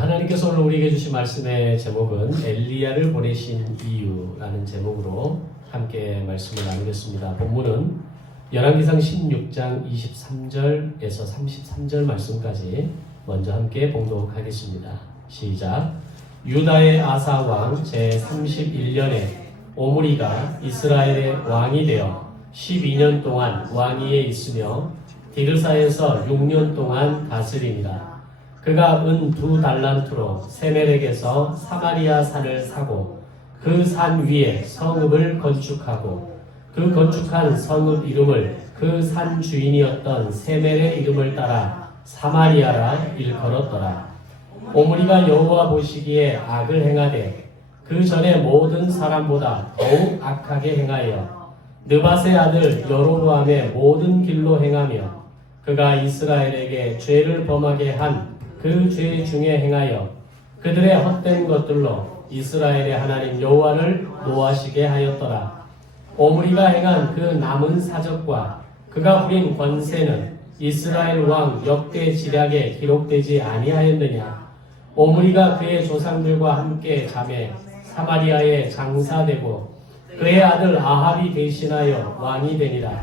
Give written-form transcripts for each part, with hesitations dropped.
하나님께서 오늘 우리에게 주신 말씀의 제목은 엘리야를 보내신 이유라는 제목으로 함께 말씀을 나누겠습니다. 본문은 열왕기상 16장 23절에서 33절 말씀까지 먼저 함께 봉독하겠습니다. 시작. 유다의 아사 왕 제31년에 오므리가 이스라엘의 왕이 되어 12년 동안 왕위에 있으며 디르사에서 6년 동안 다스리니라. 그가 은 2달란트로 세멜렉에서 사마리아 산을 사고 그 산 위에 성읍을 건축하고 그 건축한 성읍 이름을 그 산 주인이었던 세멜의 이름을 따라 사마리아라 일컬었더라. 오므리가 여호와 보시기에 악을 행하되 그 전에 모든 사람보다 더욱 악하게 행하여 느밧의 아들 여로보암의 모든 길로 행하며 그가 이스라엘에게 죄를 범하게 한 그 죄 중에 행하여 그들의 헛된 것들로 이스라엘의 하나님 여호와를 노하시게 하였더라. 오므리가 행한 그 남은 사적과 그가 부린 권세는 이스라엘 왕 역대 지략에 기록되지 아니하였느냐. 오므리가 그의 조상들과 함께 잠에 사마리아에 장사되고 그의 아들 아합이 대신하여 왕이 되니라.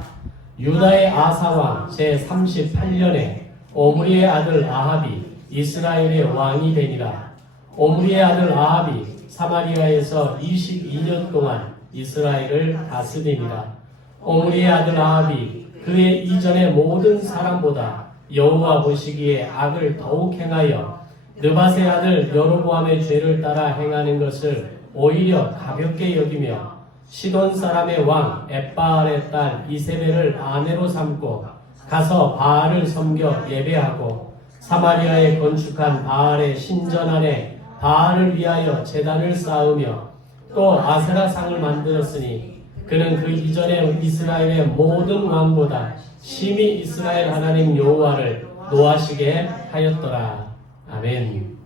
유다의 아사왕 제38년에 오므리의 아들 아합이 이스라엘의 왕이 되니라. 오므리의 아들 아합이 사마리아에서 22년 동안 이스라엘을 다스리니라. 오므리의 아들 아합이 그의 이전의 모든 사람보다 여호와 보시기에 악을 더욱 행하여 느밧의 아들 여로보암의 죄를 따라 행하는 것을 오히려 가볍게 여기며 시돈 사람의 왕 엣바알의 딸 이세벨을 아내로 삼고 가서 바알을 섬겨 예배하고 사마리아에 건축한 바알의 신전 안에 바알을 위하여 제단을 쌓으며 또 아세라상을 만들었으니 그는 그 이전에 이스라엘의 모든 왕보다 심히 이스라엘 하나님 여호와를 노하시게 하였더라. 아멘.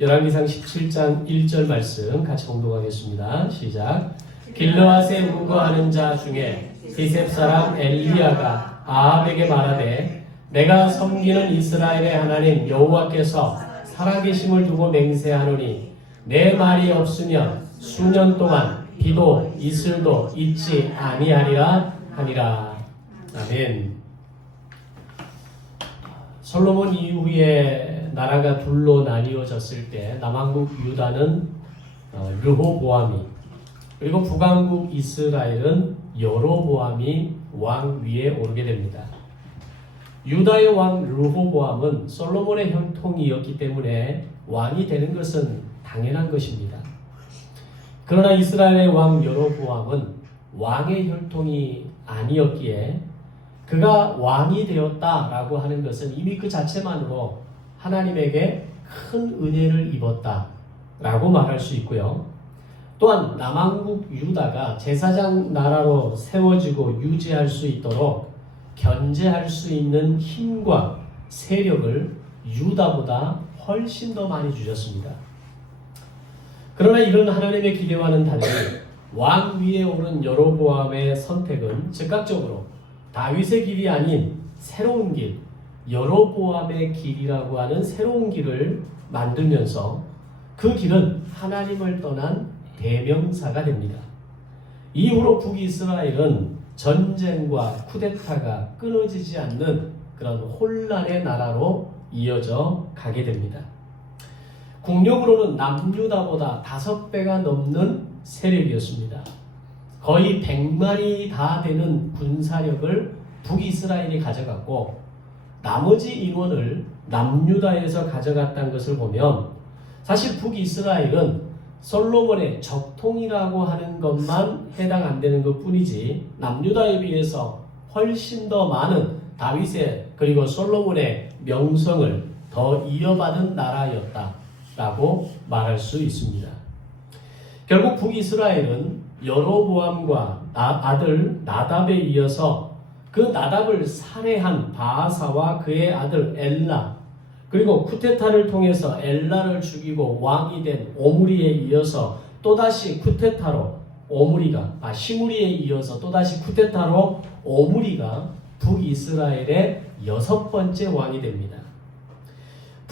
열왕기상 17장 1절 말씀 같이 봉독하겠습니다. 시작. 길르앗에 우거하는 자 중에 디셉 사람 엘리야가 아합에게 말하되 내가 섬기는 이스라엘의 하나님 여호와께서 살아계심을 두고 맹세하노니 내 말이 없으면 수년 동안 비도 이슬도 있지 아니하리라 하니라. 아멘. 솔로몬 이후에 나라가 둘로 나뉘어졌을 때 남왕국 유다는 르호보암이 그리고 북왕국 이스라엘은 여로보암이 왕 위에 오르게 됩니다. 유다의 왕 르호보암은 솔로몬의 혈통이었기 때문에 왕이 되는 것은 당연한 것입니다. 그러나 이스라엘의 왕 여로보암은 왕의 혈통이 아니었기에 그가 왕이 되었다라고 하는 것은 이미 그 자체만으로 하나님에게 큰 은혜를 입었다라고 말할 수 있고요. 또한 남왕국 유다가 제사장 나라로 세워지고 유지할 수 있도록 견제할 수 있는 힘과 세력을 유다보다 훨씬 더 많이 주셨습니다. 그러나 이런 하나님의 기대와는 달리 왕 위에 오른 여로보암의 선택은 즉각적으로 다윗의 길이 아닌 새로운 길, 여로보암의 길이라고 하는 새로운 길을 만들면서 그 길은 하나님을 떠난 대명사가 됩니다. 이후로 북이스라엘은 전쟁과 쿠데타가 끊어지지 않는 그런 혼란의 나라로 이어져 가게 됩니다. 국력으로는 남유다보다 5배가 넘는 세력이었습니다. 거의 100만이 다 되는 군사력을 북이스라엘이 가져갔고 나머지 인원을 남유다에서 가져갔다는 것을 보면 사실 북이스라엘은 솔로몬의 적통이라고 하는 것만 해당 안 되는 것 뿐이지 남유다에 비해서 훨씬 더 많은 다윗의 그리고 솔로몬의 명성을 더 이어받은 나라였다라고 말할 수 있습니다. 결국 북이스라엘은 여로보암과 아들 나답에 이어서 그 나답을 살해한 바아사와 그의 아들 엘라 그리고 쿠데타를 통해서 엘라를 죽이고 왕이 된 오므리에 이어서 또다시 쿠데타로 시므리에 이어서 또다시 쿠데타로 오므리가 북이스라엘의 6번째 왕이 됩니다.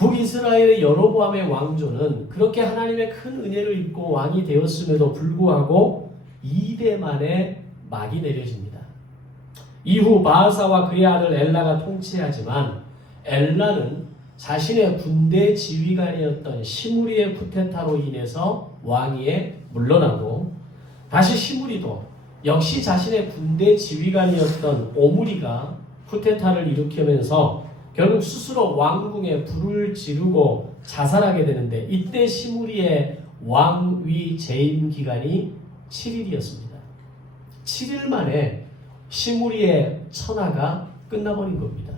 북이스라엘의 여로보암의 왕조는 그렇게 하나님의 큰 은혜를 입고 왕이 되었음에도 불구하고 2대 만에 막이 내려집니다. 이후 바하사와 그의 아들 엘라가 통치하지만 엘라는 자신의 군대 지휘관이었던 시므리의 쿠데타로 인해서 왕위에 물러나고, 다시 시므리도 역시 자신의 군대 지휘관이었던 오므리가 쿠데타를 일으키면서 결국 스스로 왕궁에 불을 지르고 자살하게 되는데, 이때 시므리의 왕위 재임 기간이 7일이었습니다. 7일 만에 시므리의 천하가 끝나버린 겁니다.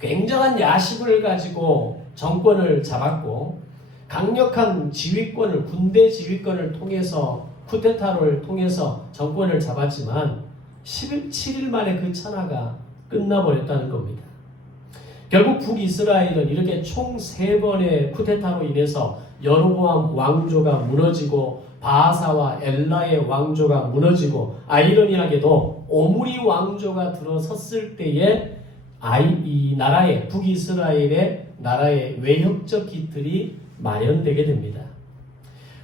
굉장한 야식을 가지고 정권을 잡았고, 강력한 지휘권을, 군대 지휘권을 통해서, 쿠데타를 통해서 정권을 잡았지만 7일 만에 그 천하가 끝나버렸다는 겁니다. 결국 북이스라엘은 이렇게 총 3번의 쿠데타로 인해서 여로보암 왕조가 무너지고, 바하사와 엘라의 왕조가 무너지고, 아이러니하게도 오므리 왕조가 들어섰을 때에 이 나라의, 북이스라엘의 나라의 외형적 기틀이 마련되게 됩니다.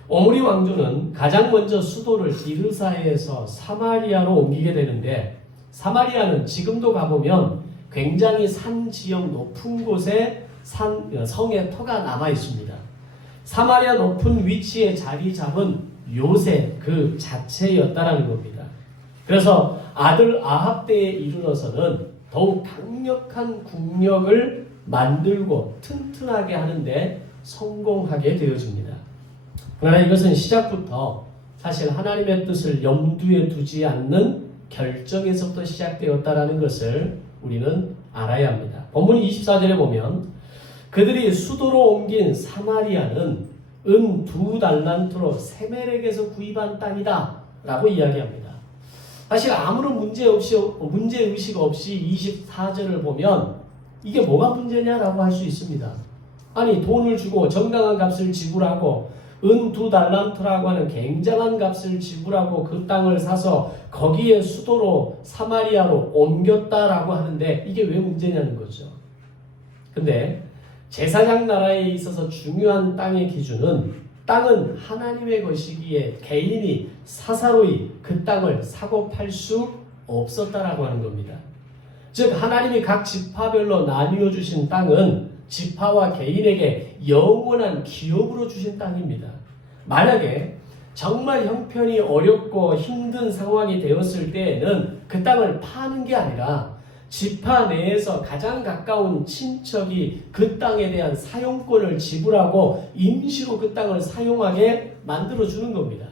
오므리 왕조는 가장 먼저 수도를 디르사에서 사마리아로 옮기게 되는데, 사마리아는 지금도 가보면 굉장히 산 지역 높은 곳에 성의 터가 남아 있습니다. 사마리아 높은 위치에 자리 잡은 요새 그 자체였다라는 겁니다. 그래서 아들 아합 때에 이르러서는 더욱 강력한 국력을 만들고 튼튼하게 하는데 성공하게 되어집니다. 그러나 이것은 시작부터 사실 하나님의 뜻을 염두에 두지 않는 결정에서부터 시작되었다라는 것을 우리는 알아야 합니다. 본문 24절에 보면 그들이 수도로 옮긴 사마리아는 은 2달란트로 세멜렉에서 구입한 땅이다 라고 이야기합니다. 사실 아무런 문제의식 없이 24절을 보면 이게 뭐가 문제냐라고 할 수 있습니다. 아니, 돈을 주고 정당한 값을 지불하고 은 2달란트라고 하는 굉장한 값을 지불하고 그 땅을 사서 거기에 수도로 사마리아로 옮겼다라고 하는데 이게 왜 문제냐는 거죠. 근데 제사장 나라에 있어서 중요한 땅의 기준은, 땅은 하나님의 것이기에 개인이 사사로이 그 땅을 사고 팔 수 없었다라고 하는 겁니다. 즉 하나님이 각 지파별로 나뉘어 주신 땅은 지파와 개인에게 영원한 기업으로 주신 땅입니다. 만약에 정말 형편이 어렵고 힘든 상황이 되었을 때에는 그 땅을 파는 게 아니라 지파 내에서 가장 가까운 친척이 그 땅에 대한 사용권을 지불하고 임시로 그 땅을 사용하게 만들어주는 겁니다.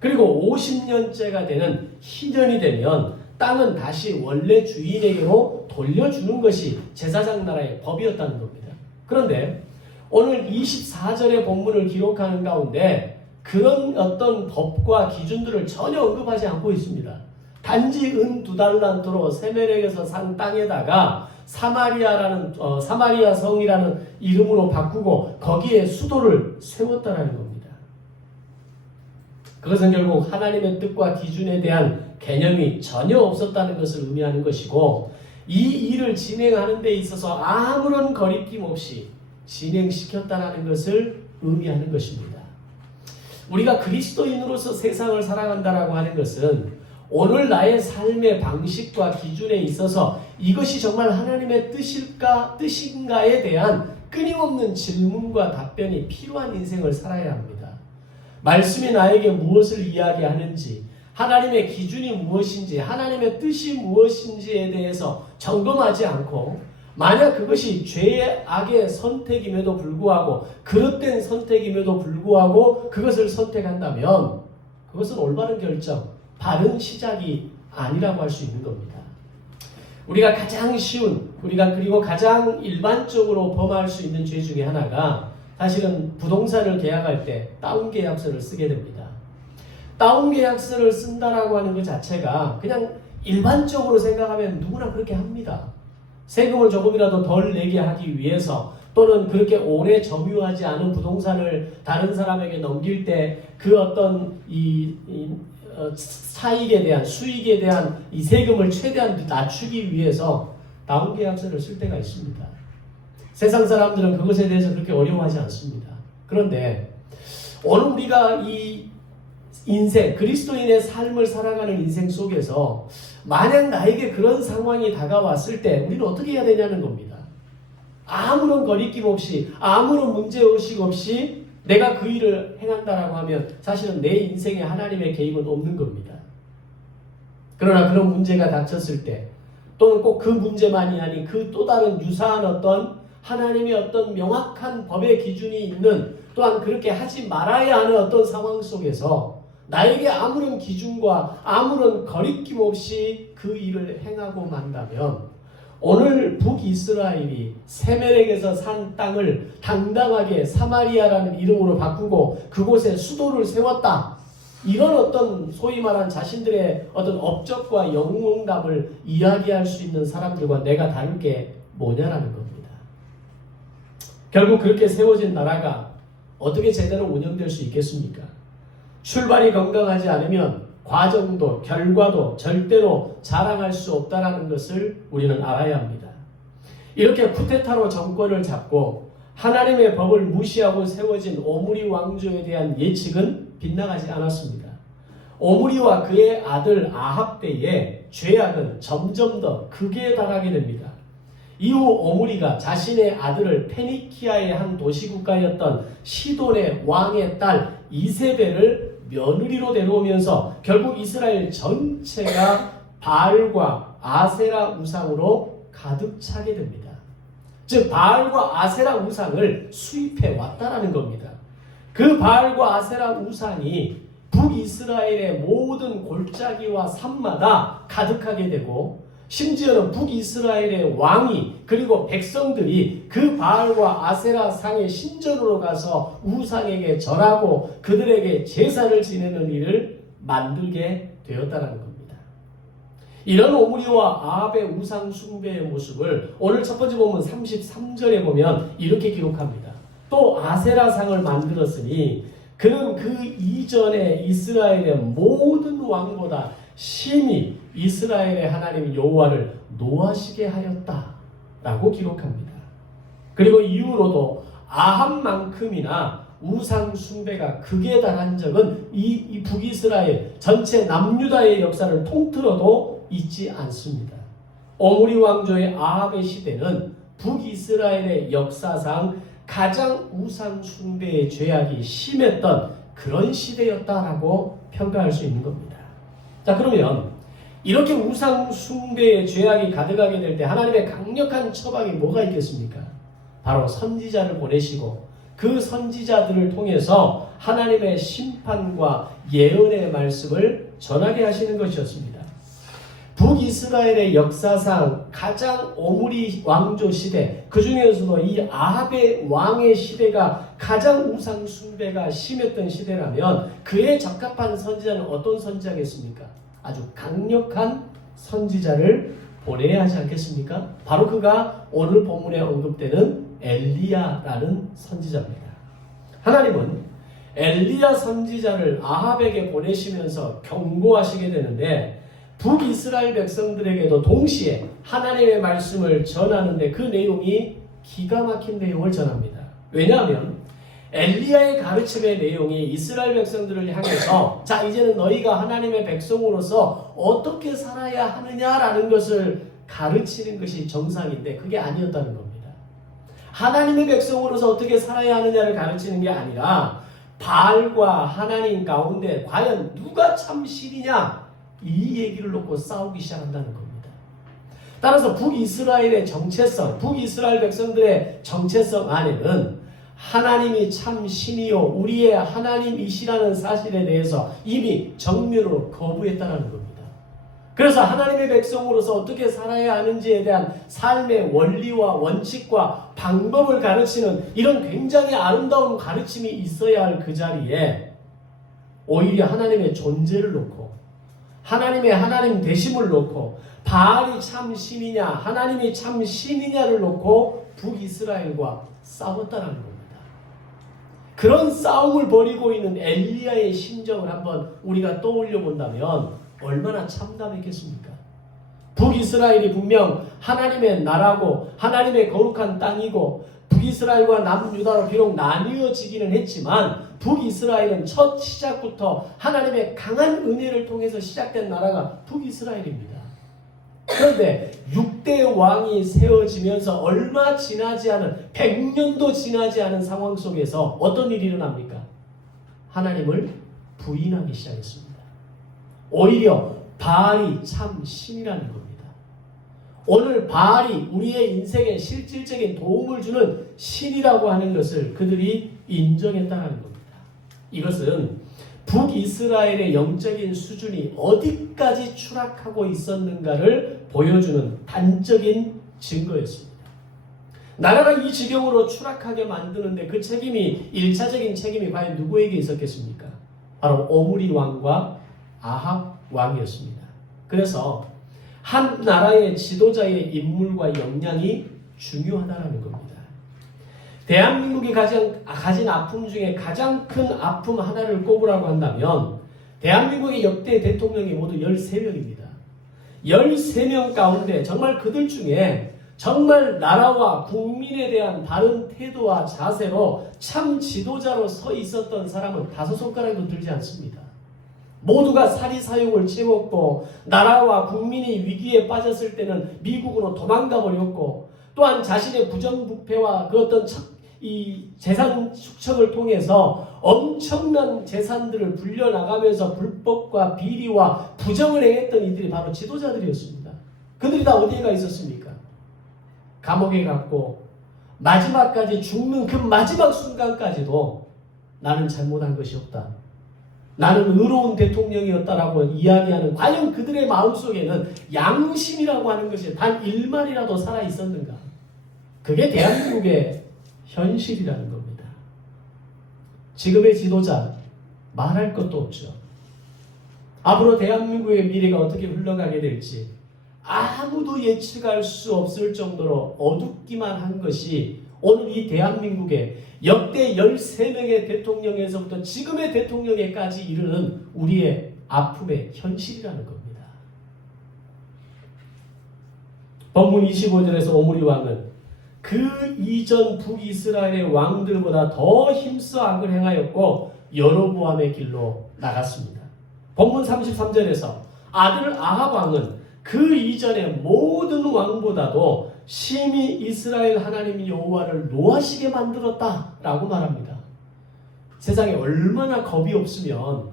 그리고 50년째가 되는 희년이 되면 땅은 다시 원래 주인에게로 돌려주는 것이 제사장 나라의 법이었다는 겁니다. 그런데 오늘 24절의 본문을 기록하는 가운데 그런 어떤 법과 기준들을 전혀 언급하지 않고 있습니다. 단지 은 2달란트로 세멜렉에서 산 땅에다가 사마리아 성이라는 이름으로 바꾸고 거기에 수도를 세웠다라는 겁니다. 그것은 결국 하나님의 뜻과 기준에 대한 개념이 전혀 없었다는 것을 의미하는 것이고, 이 일을 진행하는 데 있어서 아무런 거리낌 없이 진행시켰다는 것을 의미하는 것입니다. 우리가 그리스도인으로서 세상을 살아간다라고 하는 것은 오늘 나의 삶의 방식과 기준에 있어서 이것이 정말 하나님의 뜻인가에 대한 끊임없는 질문과 답변이 필요한 인생을 살아야 합니다. 말씀이 나에게 무엇을 이야기하는지, 하나님의 기준이 무엇인지, 하나님의 뜻이 무엇인지에 대해서 점검하지 않고, 만약 그것이 죄의 악의 선택임에도 불구하고, 그릇된 선택임에도 불구하고 그것을 선택한다면 그것은 올바른 결정, 바른 시작이 아니라고 할 수 있는 겁니다. 우리가 가장 쉬운, 그리고 가장 일반적으로 범할 수 있는 죄 중에 하나가 사실은 부동산을 계약할 때 다운 계약서를 쓰게 됩니다. 다운 계약서를 쓴다라고 하는 것 자체가 그냥 일반적으로 생각하면 누구나 그렇게 합니다. 세금을 조금이라도 덜 내게 하기 위해서, 또는 그렇게 오래 점유하지 않은 부동산을 다른 사람에게 넘길 때 그 어떤 차익에 대한, 수익에 대한 이 세금을 최대한 낮추기 위해서 다운 계약서를 쓸 때가 있습니다. 세상 사람들은 그것에 대해서 그렇게 어려워하지 않습니다. 그런데 오늘 우리가 이 인생, 그리스도인의 삶을 살아가는 인생 속에서 만약 나에게 그런 상황이 다가왔을 때 우리는 어떻게 해야 되냐는 겁니다. 아무런 거리낌 없이, 아무런 문제의식 없이 내가 그 일을 행한다라고 하면 사실은 내 인생에 하나님의 개입은 없는 겁니다. 그러나 그런 문제가 닥쳤을 때, 또는 꼭 그 문제만이 아닌 그 또 다른 유사한 어떤 하나님의 어떤 명확한 법의 기준이 있는, 또한 그렇게 하지 말아야 하는 어떤 상황 속에서 나에게 아무런 기준과 아무런 거리낌 없이 그 일을 행하고 만다면, 오늘 북이스라엘이 세멜렉에서 산 땅을 당당하게 사마리아라는 이름으로 바꾸고 그곳에 수도를 세웠다, 이런 어떤 소위 말한 자신들의 어떤 업적과 영웅담을 이야기할 수 있는 사람들과 내가 다른 게 뭐냐라는 겁니다. 결국 그렇게 세워진 나라가 어떻게 제대로 운영될 수 있겠습니까? 출발이 건강하지 않으면 과정도 결과도 절대로 자랑할 수 없다는 것을 우리는 알아야 합니다. 이렇게 쿠데타로 정권을 잡고 하나님의 법을 무시하고 세워진 오므리 왕조에 대한 예측은 빗나가지 않았습니다. 오므리와 그의 아들 아합 때에 죄악은 점점 더 극에 달하게 됩니다. 이후 오므리가 자신의 아들을 페니키아의 한 도시국가였던 시돈의 왕의 딸 이세벨을 며느리로 데려오면서 결국 이스라엘 전체가 바알과 아세라 우상으로 가득 차게 됩니다. 즉 바알과 아세라 우상을 수입해 왔다라는 겁니다. 그 바알과 아세라 우상이 북이스라엘의 모든 골짜기와 산마다 가득하게 되고, 심지어는 북이스라엘의 왕이 그리고 백성들이 그 바알과 아세라 상의 신전으로 가서 우상에게 절하고 그들에게 제사를 지내는 일을 만들게 되었다는 겁니다. 이런 오므리와 아합의 우상 숭배의 모습을 오늘 첫 번째 본문 33절에 보면 이렇게 기록합니다. 또 아세라상을 만들었으니 그는 그 이전에 이스라엘의 모든 왕보다 심히 이스라엘의 하나님 여호와를 노하시게 하였다라고 기록합니다. 그리고 이후로도 아합만큼이나 우상 숭배가 극에 달한 적은 이 북이스라엘 전체 남유다의 역사를 통틀어도 있지 않습니다. 오므리 왕조의 아합의 시대는 북이스라엘의 역사상 가장 우상 숭배의 죄악이 심했던 그런 시대였다라고 평가할 수 있는 겁니다. 자, 그러면 이렇게 우상 숭배의 죄악이 가득하게 될 때 하나님의 강력한 처방이 뭐가 있겠습니까? 바로 선지자를 보내시고 그 선지자들을 통해서 하나님의 심판과 예언의 말씀을 전하게 하시는 것이었습니다. 북이스라엘의 역사상 가장 오므리 왕조 시대, 그 중에서도 이 아합의 왕의 시대가 가장 우상 숭배가 심했던 시대라면 그에 적합한 선지자는 어떤 선지자겠습니까? 아주 강력한 선지자를 보내야 하지 않겠습니까? 바로 그가 오늘 본문에 언급되는 엘리야라는 선지자입니다. 하나님은 엘리야 선지자를 아합에게 보내시면서 경고하시게 되는데, 북이스라엘 백성들에게도 동시에 하나님의 말씀을 전하는데 그 내용이 기가 막힌 내용을 전합니다. 왜냐하면 엘리야의 가르침의 내용이 이스라엘 백성들을 향해서 자, 이제는 너희가 하나님의 백성으로서 어떻게 살아야 하느냐라는 것을 가르치는 것이 정상인데 그게 아니었다는 겁니다. 하나님의 백성으로서 어떻게 살아야 하느냐를 가르치는 게 아니라 바알과 하나님 가운데 과연 누가 참 신이냐, 이 얘기를 놓고 싸우기 시작한다는 겁니다. 따라서 북이스라엘의 정체성, 북이스라엘 백성들의 정체성 안에는 하나님이 참 신이요 우리의 하나님이시라는 사실에 대해서 이미 정면으로 거부했다는 겁니다. 그래서 하나님의 백성으로서 어떻게 살아야 하는지에 대한 삶의 원리와 원칙과 방법을 가르치는 이런 굉장히 아름다운 가르침이 있어야 할 그 자리에 오히려 하나님의 존재를 놓고 하나님의 하나님 되심을 놓고 바알이 참 신이냐 하나님이 참 신이냐를 놓고 북이스라엘과 싸웠다는 겁니다. 그런 싸움을 벌이고 있는 엘리야의 심정을 한번 우리가 떠올려 본다면 얼마나 참담했겠습니까? 북이스라엘이 분명 하나님의 나라고 하나님의 거룩한 땅이고 북이스라엘과 남유다로 비록 나뉘어지기는 했지만 북이스라엘은 첫 시작부터 하나님의 강한 은혜를 통해서 시작된 나라가 북이스라엘입니다. 그런데 6대 왕이 세워지면서 얼마 지나지 않은 100년도 지나지 않은 상황 속에서 어떤 일이 일어납니까? 하나님을 부인하기 시작했습니다. 오히려 바알이 참 신이라는 겁니다. 오늘 바알이 우리의 인생에 실질적인 도움을 주는 신이라고 하는 것을 그들이 인정했다는 겁니다. 이것은 북이스라엘의 영적인 수준이 어디까지 추락하고 있었는가를 보여주는 단적인 증거였습니다. 나라가 이 지경으로 추락하게 만드는데 그 책임이 1차적인 책임이 과연 누구에게 있었겠습니까? 바로 오므리 왕과 아합 왕이었습니다. 그래서 한 나라의 지도자의 인물과 역량이 중요하다는 겁니다. 대한민국이 가진 아픔 중에 가장 큰 아픔 하나를 꼽으라고 한다면 대한민국의 역대 대통령이 모두 13명입니다. 13명 가운데 정말 그들 중에 정말 나라와 국민에 대한 바른 태도와 자세로 참 지도자로 서 있었던 사람은 5손가락도 들지 않습니다. 모두가 사리사욕을 채웠고 나라와 국민이 위기에 빠졌을 때는 미국으로 도망가 버렸고 또한 자신의 부정부패와 그 어떤 이 재산 축척을 통해서 엄청난 재산들을 불려나가면서 불법과 비리와 부정을 행했던 이들이 바로 지도자들이었습니다. 그들이 다 어디에 가 있었습니까? 감옥에 갔고 마지막까지 죽는 그 마지막 순간까지도 나는 잘못한 것이 없다. 나는 의로운 대통령이었다라고 이야기하는 과연 그들의 마음속에는 양심이라고 하는 것이 단 1마리라도 살아있었는가? 그게 대한민국의 현실이라는 겁니다. 지금의 지도자 말할 것도 없죠. 앞으로 대한민국의 미래가 어떻게 흘러가게 될지 아무도 예측할 수 없을 정도로 어둡기만 한 것이 오늘 이 대한민국의 역대 13명의 대통령에서부터 지금의 대통령에까지 이르는 우리의 아픔의 현실이라는 겁니다. 본문 25절에서 오므리 왕은 그 이전 북이스라엘의 왕들보다 더 힘써 악을 행하였고 여로보암의 길로 나갔습니다. 본문 33절에서 아들 아합 왕은 그 이전의 모든 왕보다도 심히 이스라엘 하나님 여호와를 노하시게 만들었다라고 말합니다. 세상에 얼마나 겁이 없으면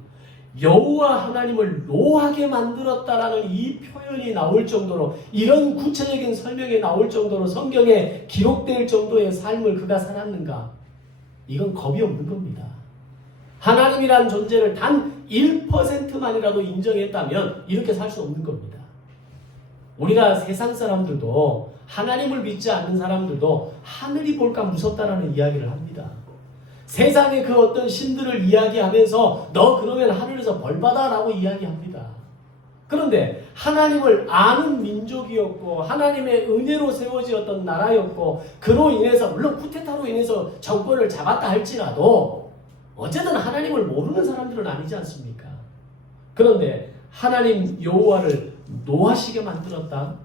여호와 하나님을 노하게 만들었다라는 이 표현이 나올 정도로 이런 구체적인 설명이 나올 정도로 성경에 기록될 정도의 삶을 그가 살았는가? 이건 겁이 없는 겁니다. 하나님이란 존재를 단 1%만이라도 인정했다면 이렇게 살 수 없는 겁니다. 우리가 세상 사람들도 하나님을 믿지 않는 사람들도 하늘이 볼까 무섭다라는 이야기를 합니다. 세상의 그 어떤 신들을 이야기하면서 너 그러면 하늘에서 벌받아 라고 이야기합니다. 그런데 하나님을 아는 민족이었고 하나님의 은혜로 세워지었던 나라였고 그로 인해서 물론 쿠데타로 인해서 정권을 잡았다 할지라도 어쨌든 하나님을 모르는 사람들은 아니지 않습니까? 그런데 하나님 여호와를 노하시게 만들었다.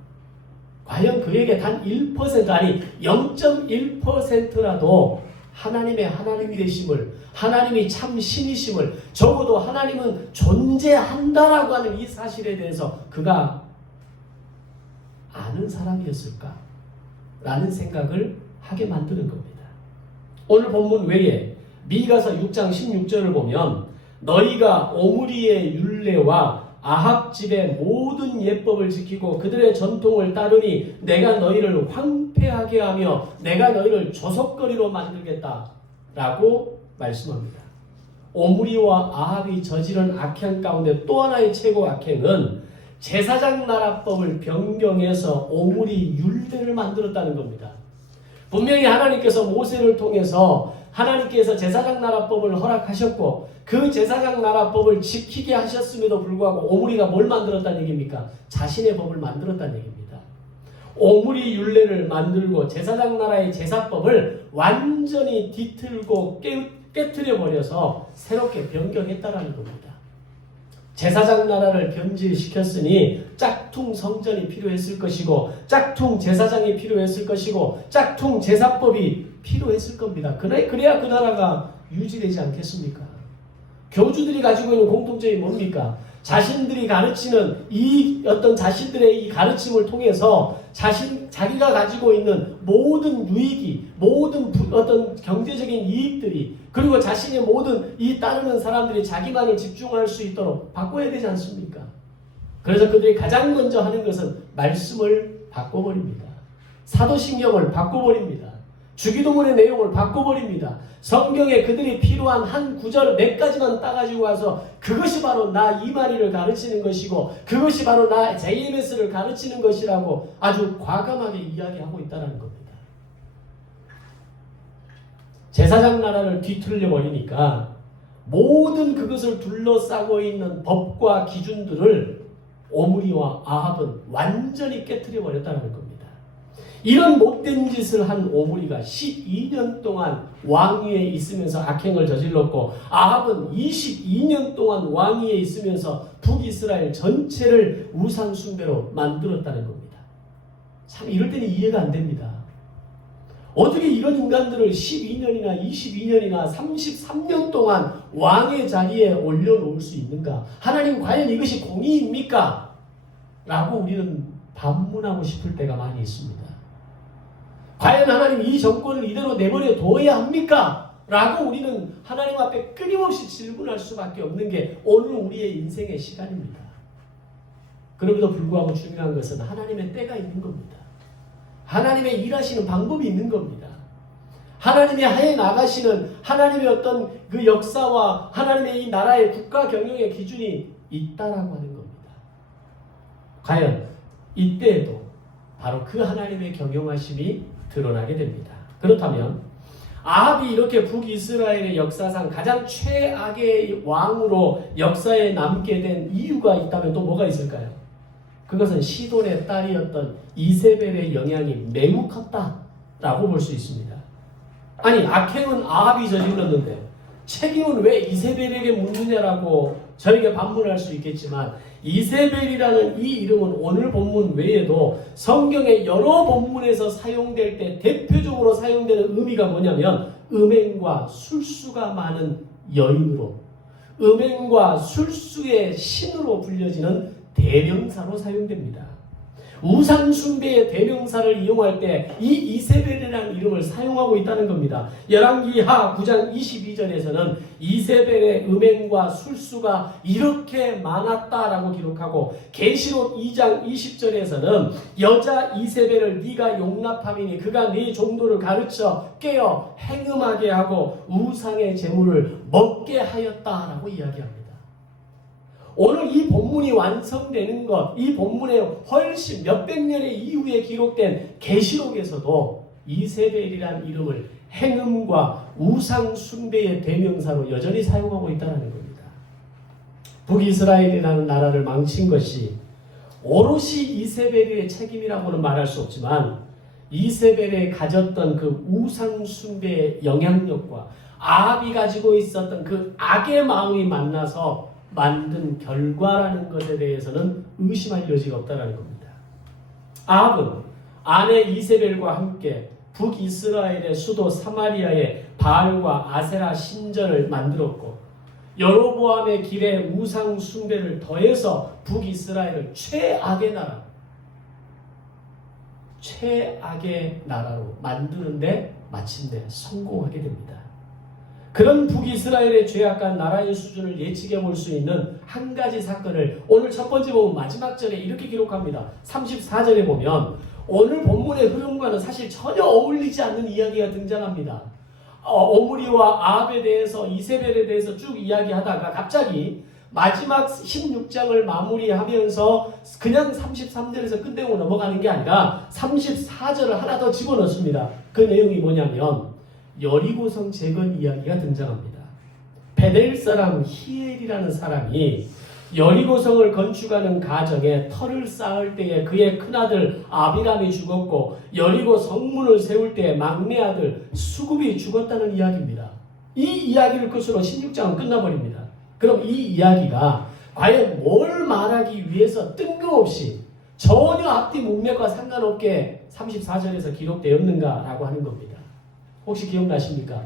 과연 그에게 단 1% 아니 0.1%라도 하나님의 하나님 되심을 하나님이 참 신이심을 적어도 하나님은 존재한다라고 하는 이 사실에 대해서 그가 아는 사람이었을까? 라는 생각을 하게 만드는 겁니다. 오늘 본문 외에 미가서 6장 16절을 보면 너희가 오므리의 율례와 아합 집의 모든 예법을 지키고 그들의 전통을 따르니 내가 너희를 황폐하게 하며 내가 너희를 조석거리로 만들겠다 라고 말씀합니다. 오므리와 아합이 저지른 악행 가운데 또 하나의 최고 악행은 제사장 나라법을 변경해서 오므리 율례를 만들었다는 겁니다. 분명히 하나님께서 모세를 통해서 하나님께서 제사장 나라법을 허락하셨고 그 제사장 나라법을 지키게 하셨음에도 불구하고 오므리가 뭘 만들었다는 얘기입니까? 자신의 법을 만들었다는 얘기입니다. 오므리 율례를 만들고 제사장 나라의 제사법을 완전히 뒤틀고 깨트려 버려서 새롭게 변경했다라는 겁니다. 제사장 나라를 변질시켰으니 짝퉁 성전이 필요했을 것이고 짝퉁 제사장이 필요했을 것이고 짝퉁 제사법이 필요했을 겁니다. 그래야 그 나라가 유지되지 않겠습니까? 교주들이 가지고 있는 공통점이 뭡니까? 자신들이 가르치는 이 어떤 자신들의 이 가르침을 통해서 자기가 가지고 있는 모든 유익이, 모든 어떤 경제적인 이익들이, 그리고 자신의 모든 이 따르는 사람들이 자기만을 집중할 수 있도록 바꿔야 되지 않습니까? 그래서 그들이 가장 먼저 하는 것은 말씀을 바꿔버립니다. 사도신경을 바꿔버립니다. 주기도문의 내용을 바꿔버립니다. 성경에 그들이 필요한 한 구절 몇 가지만 따가지고 와서 그것이 바로 나 이만희를 가르치는 것이고 그것이 바로 나 JMS를 가르치는 것이라고 아주 과감하게 이야기하고 있다는 겁니다. 제사장 나라를 뒤틀려 버리니까 모든 그것을 둘러싸고 있는 법과 기준들을 오므리와 아합은 완전히 깨트려 버렸다는 겁니다. 이런 못된 짓을 한 오므리가 12년 동안 왕위에 있으면서 악행을 저질렀고 아합은 22년 동안 왕위에 있으면서 북이스라엘 전체를 우상 숭배로 만들었다는 겁니다. 참 이럴 때는 이해가 안 됩니다. 어떻게 이런 인간들을 12년이나 22년이나 33년 동안 왕의 자리에 올려놓을 수 있는가? 하나님 과연 이것이 공의입니까? 라고 우리는 반문하고 싶을 때가 많이 있습니다. 과연 하나님 이 정권을 이대로 내버려 둬야 합니까? 라고 우리는 하나님 앞에 끊임없이 질문할 수밖에 없는 게 오늘 우리의 인생의 시간입니다. 그럼에도 불구하고 중요한 것은 하나님의 때가 있는 겁니다. 하나님의 일하시는 방법이 있는 겁니다. 하나님의 하에 나가시는 하나님의 어떤 그 역사와 하나님의 이 나라의 국가 경영의 기준이 있다라고 하는 겁니다. 과연 이때에도 바로 그 하나님의 경영하심이 드러나게 됩니다. 그렇다면 아합이 이렇게 북이스라엘의 역사상 가장 최악의 왕으로 역사에 남게 된 이유가 있다면 또 뭐가 있을까요? 그것은 시돈의 딸이었던 이세벨의 영향이 매우 컸다라고 볼 수 있습니다. 아니 악행은 아합이 저질렀는데 책임은 왜 이세벨에게 묻느냐라고 저에게 반문할 수 있겠지만 이세벨이라는 이 이름은 오늘 본문 외에도 성경의 여러 본문에서 사용될 때 대표적으로 사용되는 의미가 뭐냐면 음행과 술수가 많은 여인으로 음행과 술수의 신으로 불려지는 대명사로 사용됩니다. 우상 숭배의 대명사를 이용할 때 이 이세벨이라는 이름을 사용하고 있다는 겁니다. 열왕기하 9장 22절에서는 이세벨의 음행과 술수가 이렇게 많았다라고 기록하고 계시록 2장 20절에서는 여자 이세벨을 네가 용납함이니 그가 네 종도를 가르쳐 깨어 행음하게 하고 우상의 제물을 먹게 하였다라고 이야기합니다. 오늘 이 본문이 완성되는 것, 이 본문에 훨씬 몇백 년의 이후에 기록된 계시록에서도 이세벨이라는 이름을 행음과 우상 숭배의 대명사로 여전히 사용하고 있다는 겁니다. 북이스라엘이라는 나라를 망친 것이 오롯이 이세벨의 책임이라고는 말할 수 없지만 이세벨에 가졌던 그 우상 숭배의 영향력과 아합이 가지고 있었던 그 악의 마음이 만나서 만든 결과라는 것에 대해서는 의심할 여지가 없다는 겁니다. 아합은 아내 이세벨과 함께 북이스라엘의 수도 사마리아에 바알과 아세라 신전을 만들었고 여로보암의 길에 우상 숭배를 더해서 북이스라엘을 최악의 나라로 만드는데 마침내 성공하게 됩니다. 그런 북이스라엘의 죄악한 나라의 수준을 예측해 볼 수 있는 한 가지 사건을 오늘 첫 번째 보면 마지막 절에 이렇게 기록합니다. 34절에 보면 오늘 본문의 흐름과는 사실 전혀 어울리지 않는 이야기가 등장합니다. 오므리와 아합에 대해서 이세벨에 대해서 쭉 이야기하다가 갑자기 마지막 16장을 마무리하면서 그냥 33절에서 끝내고 넘어가는 게 아니라 34절을 하나 더 집어넣습니다. 그 내용이 뭐냐면 여리고성 재건 이야기가 등장합니다. 베델 사람 히엘이라는 사람이 여리고성을 건축하는 가정에 터를 쌓을 때에 그의 큰아들 아비람이 죽었고 여리고 성문을 세울 때에 막내 아들 수굽이 죽었다는 이야기입니다. 이 이야기를 끝으로 16장은 끝나버립니다. 그럼 이 이야기가 과연 뭘 말하기 위해서 뜬금없이 전혀 앞뒤 문맥과 상관없게 34절에서 기록되었는가라고 하는 겁니다. 혹시 기억나십니까?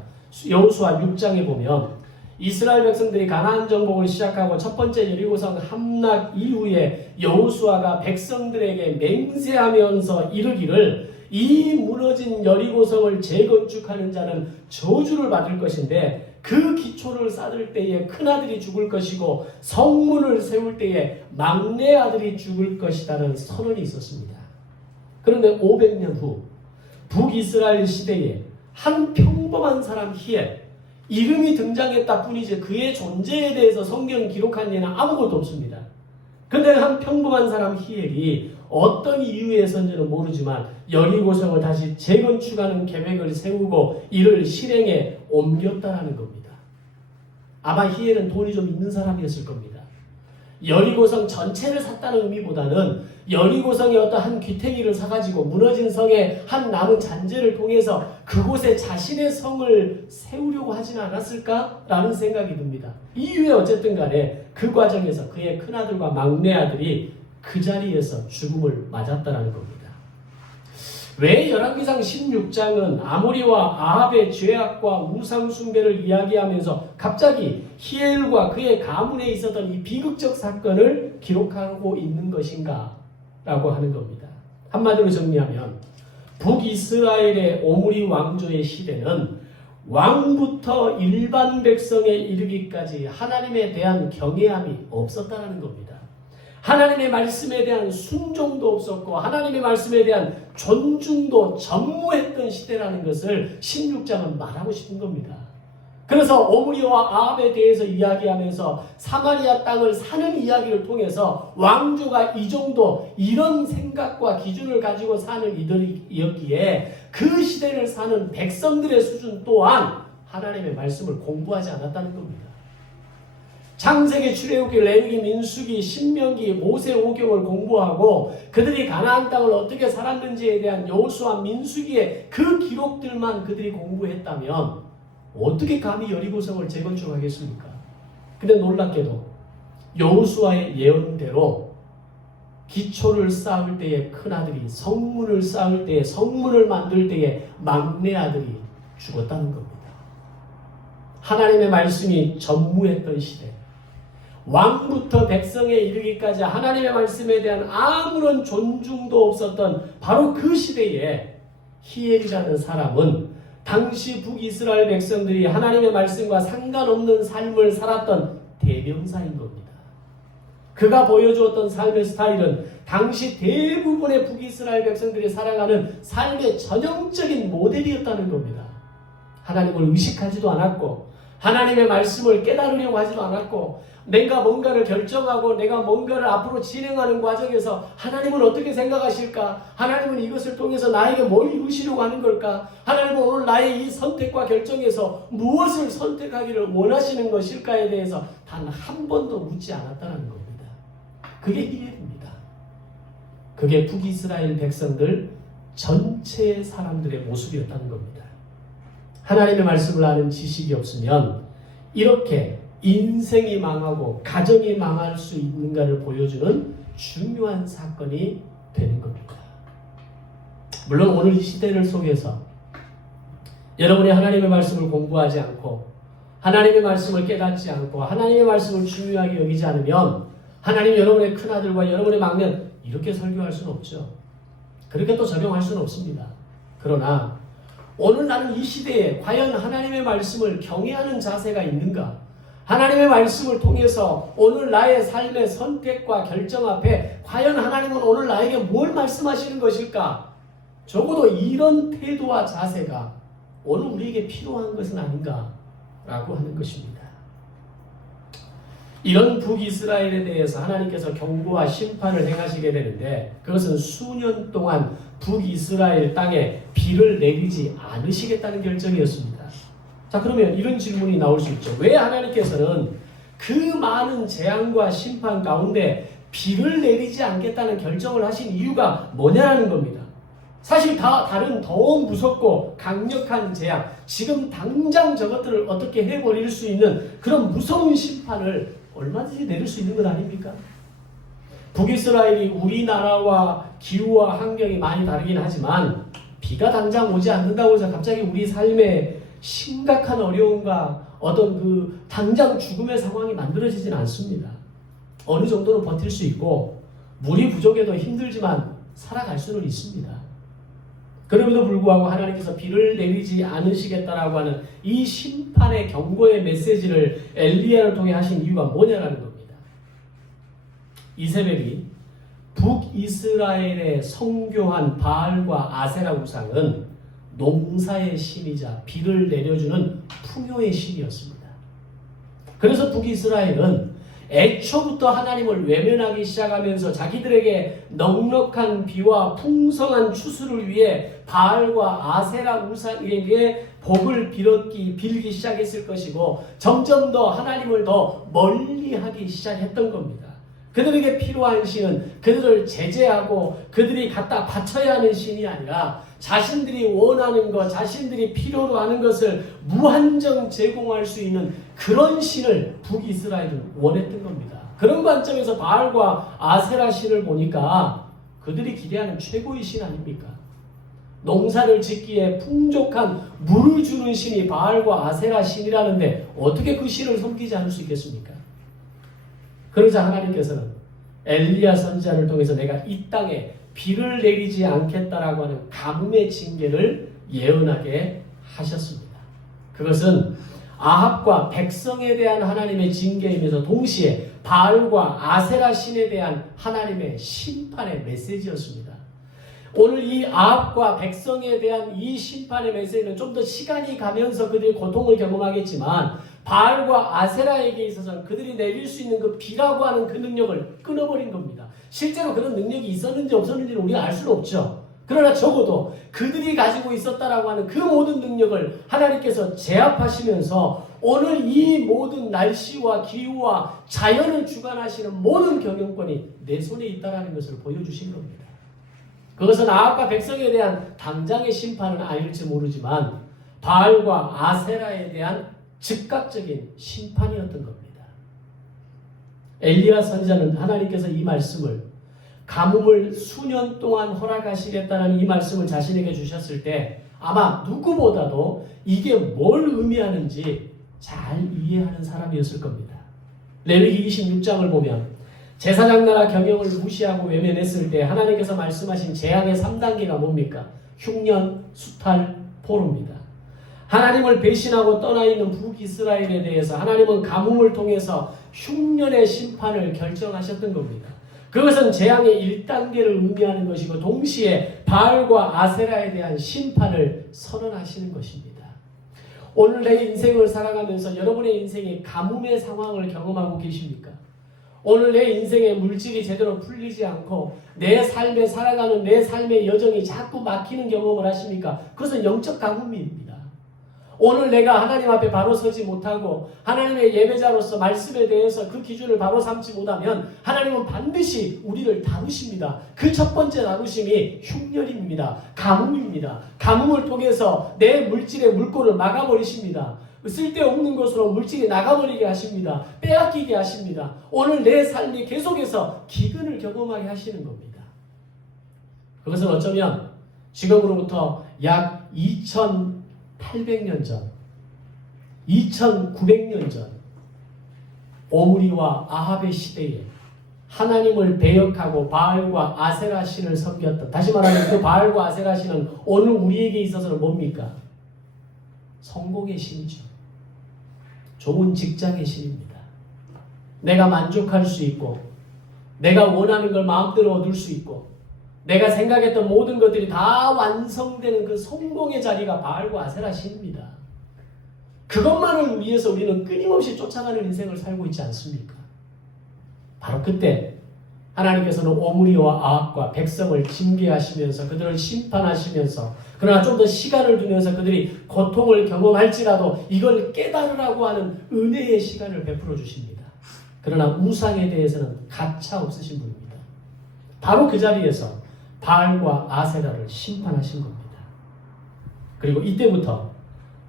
여호수아 6장에 보면 이스라엘 백성들이 가나안 정복을 시작하고 첫 번째 여리고성 함락 이후에 여호수아가 백성들에게 맹세하면서 이르기를 이 무너진 여리고성을 재건축하는 자는 저주를 받을 것인데 그 기초를 쌓을 때에 큰아들이 죽을 것이고 성문을 세울 때에 막내 아들이 죽을 것이라는 선언이 있었습니다. 그런데 500년 후 북이스라엘 시대에 한 평범한 사람 히엘, 이름이 등장했다 뿐이지 그의 존재에 대해서 성경 기록한 예는 아무것도 없습니다. 그런데 한 평범한 사람 히엘이 어떤 이유에서인지는 모르지만 여리고성을 다시 재건축하는 계획을 세우고 이를 실행에 옮겼다라는 겁니다. 아마 히엘은 돈이 좀 있는 사람이었을 겁니다. 여리고성 전체를 샀다는 의미보다는 여리고성의 어떤 한 귀퉁이를 사가지고 무너진 성의 한 남은 잔재를 통해서 그곳에 자신의 성을 세우려고 하지는 않았을까라는 생각이 듭니다. 이후에 어쨌든 간에 그 과정에서 그의 큰아들과 막내 아들이 그 자리에서 죽음을 맞았다는 겁니다. 왜 열왕기상 16장은 아모리와 아합의 죄악과 우상 숭배를 이야기하면서 갑자기 히엘과 그의 가문에 있었던 이 비극적 사건을 기록하고 있는 것인가 라고 하는 겁니다. 한마디로 정리하면 북이스라엘의 오므리 왕조의 시대는 왕부터 일반 백성에 이르기까지 하나님에 대한 경외함이 없었다는 겁니다. 하나님의 말씀에 대한 순종도 없었고 하나님의 말씀에 대한 존중도 전무했던 시대라는 것을 16장은 말하고 싶은 겁니다. 그래서 오므리와 아합에 대해서 이야기하면서 사마리아 땅을 사는 이야기를 통해서 왕조가 이 정도 이런 생각과 기준을 가지고 사는 이들이었기에 그 시대를 사는 백성들의 수준 또한 하나님의 말씀을 공부하지 않았다는 겁니다. 창세기, 출애굽기, 레위기, 민수기, 신명기, 모세오경을 공부하고 그들이 가나안 땅을 어떻게 살았는지에 대한 여호수아, 민수기의 그 기록들만 그들이 공부했다면 어떻게 감히 여리고성을 재건축하겠습니까? 근데 놀랍게도 여호수아의 예언대로 기초를 쌓을 때에 큰아들이, 성문을 쌓을 때에, 성문을 만들 때에 막내 아들이 죽었다는 겁니다. 하나님의 말씀이 전무했던 시대, 왕부터 백성에 이르기까지 하나님의 말씀에 대한 아무런 존중도 없었던 바로 그 시대에 히엘이라는 사람은 당시 북이스라엘 백성들이 하나님의 말씀과 상관없는 삶을 살았던 대명사인 겁니다. 그가 보여주었던 삶의 스타일은 당시 대부분의 북이스라엘 백성들이 살아가는 삶의 전형적인 모델이었다는 겁니다. 하나님을 의식하지도 않았고 하나님의 말씀을 깨달으려고 하지도 않았고 내가 뭔가를 결정하고 내가 뭔가를 앞으로 진행하는 과정에서 하나님은 어떻게 생각하실까? 하나님은 이것을 통해서 나에게 뭘 이루시려고 하는 걸까? 하나님은 오늘 나의 이 선택과 결정에서 무엇을 선택하기를 원하시는 것일까에 대해서 단 한 번도 묻지 않았다는 겁니다. 그게 히엘입니다. 그게 북이스라엘 백성들 전체 사람들의 모습이었다는 겁니다. 하나님의 말씀을 아는 지식이 없으면 이렇게 인생이 망하고 가정이 망할 수 있는가를 보여주는 중요한 사건이 되는 겁니다. 물론 오늘 이 시대를 속에서 여러분이 하나님의 말씀을 공부하지 않고 하나님의 말씀을 깨닫지 않고 하나님의 말씀을 중요하게 여기지 않으면 하나님 여러분의 큰아들과 여러분의 막내 이렇게 설교할 수는 없죠. 그렇게 또 적용할 수는 없습니다. 그러나 오늘 나는 이 시대에 과연 하나님의 말씀을 경외하는 자세가 있는가? 하나님의 말씀을 통해서 오늘 나의 삶의 선택과 결정 앞에 과연 하나님은 오늘 나에게 뭘 말씀하시는 것일까? 적어도 이런 태도와 자세가 오늘 우리에게 필요한 것은 아닌가라고 하는 것입니다. 이런 북이스라엘에 대해서 하나님께서 경고와 심판을 행하시게 되는데 그것은 수년 동안 북이스라엘 땅에 비를 내리지 않으시겠다는 결정이었습니다. 자, 그러면 이런 질문이 나올 수 있죠. 왜 하나님께서는 그 많은 재앙과 심판 가운데 비를 내리지 않겠다는 결정을 하신 이유가 뭐냐는 겁니다. 사실 다른 더 무섭고 강력한 재앙, 지금 당장 저것들을 어떻게 해버릴 수 있는 그런 무서운 심판을 얼마든지 내릴 수 있는 것 아닙니까? 북이스라엘이 우리나라와 기후와 환경이 많이 다르긴 하지만 비가 당장 오지 않는다고 해서 갑자기 우리 삶에 심각한 어려움과 어떤 그 당장 죽음의 상황이 만들어지진 않습니다. 어느 정도는 버틸 수 있고 물이 부족해도 힘들지만 살아갈 수는 있습니다. 그럼에도 불구하고 하나님께서 비를 내리지 않으시겠다라고 하는 이 심판의 경고의 메시지를 엘리야를 통해 하신 이유가 뭐냐라는 겁니다. 이세벨이 북이스라엘에 성교한 바알과 아세라 우상은 농사의 신이자 비를 내려주는 풍요의 신이었습니다. 그래서 북이스라엘은 애초부터 하나님을 외면하기 시작하면서 자기들에게 넉넉한 비와 풍성한 추수를 위해 바알과 아세라 우상에게 복을 빌기 시작했을 것이고 점점 더 하나님을 더 멀리하기 시작했던 겁니다. 그들에게 필요한 신은 그들을 제재하고 그들이 갖다 바쳐야 하는 신이 아니라 자신들이 원하는 것, 자신들이 필요로 하는 것을 무한정 제공할 수 있는 그런 신을 북이스라엘은 원했던 겁니다. 그런 관점에서 바알과 아세라 신을 보니까 그들이 기대하는 최고의 신 아닙니까? 농사를 짓기에 풍족한 물을 주는 신이 바알과 아세라 신이라는데 어떻게 그 신을 섬기지 않을 수 있겠습니까? 그러자 하나님께서는 엘리야 선지자를 통해서 내가 이 땅에 비를 내리지 않겠다라고 하는 가뭄의 징계를 예언하게 하셨습니다. 그것은 아합과 백성에 대한 하나님의 징계이면서 동시에 바알과 아세라 신에 대한 하나님의 심판의 메시지였습니다. 오늘 이 아합과 백성에 대한 이 심판의 메시지는 좀 더 시간이 가면서 그들이 고통을 경험하겠지만 바알과 아세라에게 있어서는 그들이 내릴 수 있는 그 비라고 하는 그 능력을 끊어버린 겁니다. 실제로 그런 능력이 있었는지 없었는지는 우리가 알 수는 없죠. 그러나 적어도 그들이 가지고 있었다라고 하는 그 모든 능력을 하나님께서 제압하시면서 오늘 이 모든 날씨와 기후와 자연을 주관하시는 모든 경영권이 내 손에 있다는 것을 보여주신 겁니다. 그것은 아합과 백성에 대한 당장의 심판은 아닐지 모르지만 바알과 아세라에 대한 즉각적인 심판이었던 겁니다. 엘리야 선지자는 하나님께서 이 말씀을 가뭄을 수년 동안 허락하시겠다는 이 말씀을 자신에게 주셨을 때 아마 누구보다도 이게 뭘 의미하는지 잘 이해하는 사람이었을 겁니다. 레위기 26장을 보면 제사장 나라 경영을 무시하고 외면했을 때 하나님께서 말씀하신 재앙의 3단계가 뭡니까? 흉년, 수탈, 포로입니다. 하나님을 배신하고 떠나 있는 북이스라엘에 대해서 하나님은 가뭄을 통해서 흉년의 심판을 결정하셨던 겁니다. 그것은 재앙의 1단계를 의미하는 것이고 동시에 바알과 아세라에 대한 심판을 선언하시는 것입니다. 오늘 내 인생을 살아가면서 여러분의 인생이 가뭄의 상황을 경험하고 계십니까? 오늘 내 인생의 물질이 제대로 풀리지 않고 내 삶에 살아가는 내 삶의 여정이 자꾸 막히는 경험을 하십니까? 그것은 영적 가뭄입니다. 오늘 내가 하나님 앞에 바로 서지 못하고 하나님의 예배자로서 말씀에 대해서 그 기준을 바로 삼지 못하면 하나님은 반드시 우리를 다루십니다. 그 첫 번째 다루심이 흉년입니다. 가뭄입니다. 가뭄을 통해서 내 물질의 물꼬를 막아버리십니다. 쓸데없는 것으로 물질이 나가버리게 하십니다. 빼앗기게 하십니다. 오늘 내 삶이 계속해서 기근을 경험하게 하시는 겁니다. 그것은 어쩌면 지금으로부터 약 2800년 전, 2900년 전 오므리와 아합의 시대에 하나님을 배역하고 바알과 아세라 신을 섬겼던, 다시 말하면 그 바알과 아세라 신은 오늘 우리에게 있어서는 뭡니까? 성공의 신이죠. 좋은 직장의 신입니다. 내가 만족할 수 있고 내가 원하는 걸 마음대로 얻을 수 있고 내가 생각했던 모든 것들이 다 완성되는 그 성공의 자리가 바알과 아세라 신입니다. 그것만을 위해서 우리는 끊임없이 쫓아가는 인생을 살고 있지 않습니까? 바로 그때 하나님께서는 오므리와 아합과 백성을 징계하시면서 그들을 심판하시면서 그러나 좀 더 시간을 두면서 그들이 고통을 경험할지라도 이걸 깨달으라고 하는 은혜의 시간을 베풀어 주십니다. 그러나 우상에 대해서는 가차 없으신 분입니다. 바로 그 자리에서 바알과 아세라를 심판하신 겁니다. 그리고 이때부터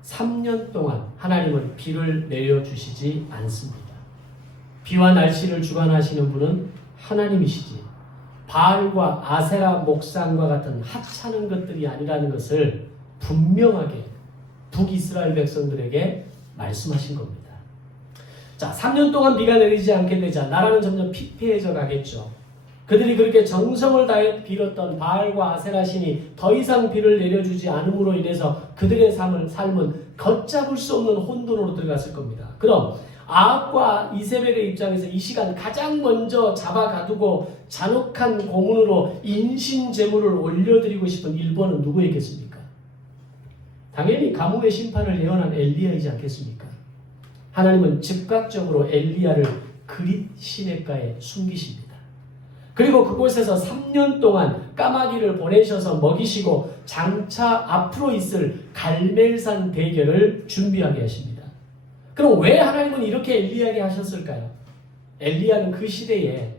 3년 동안 하나님은 비를 내려주시지 않습니다. 비와 날씨를 주관하시는 분은 하나님이시지 바알과 아세라 목상과 같은 하찮은 것들이 아니라는 것을 분명하게 북이스라엘 백성들에게 말씀하신 겁니다. 자, 3년 동안 비가 내리지 않게 되자 나라는 점점 피폐해져 가겠죠. 그들이 그렇게 정성을 다해 빌었던 바알과 아세라 신이 더 이상 비를 내려주지 않음으로 인해서 그들의 삶은 걷잡을 수 없는 혼돈으로 들어갔을 겁니다. 그럼 아합과 이세벨의 입장에서 이 시간 가장 먼저 잡아가두고 잔혹한 고문으로 인신제물을 올려드리고 싶은 1번은 누구였겠습니까? 당연히 가뭄의 심판을 예언한 엘리야이지 않겠습니까? 하나님은 즉각적으로 엘리야를 그릿 시냇가에 숨기십니다. 그리고 그곳에서 3년 동안 까마귀를 보내셔서 먹이시고 장차 앞으로 있을 갈멜산 대결을 준비하게 하십니다. 그럼 왜 하나님은 이렇게 엘리야에게 하셨을까요? 엘리야는 그 시대에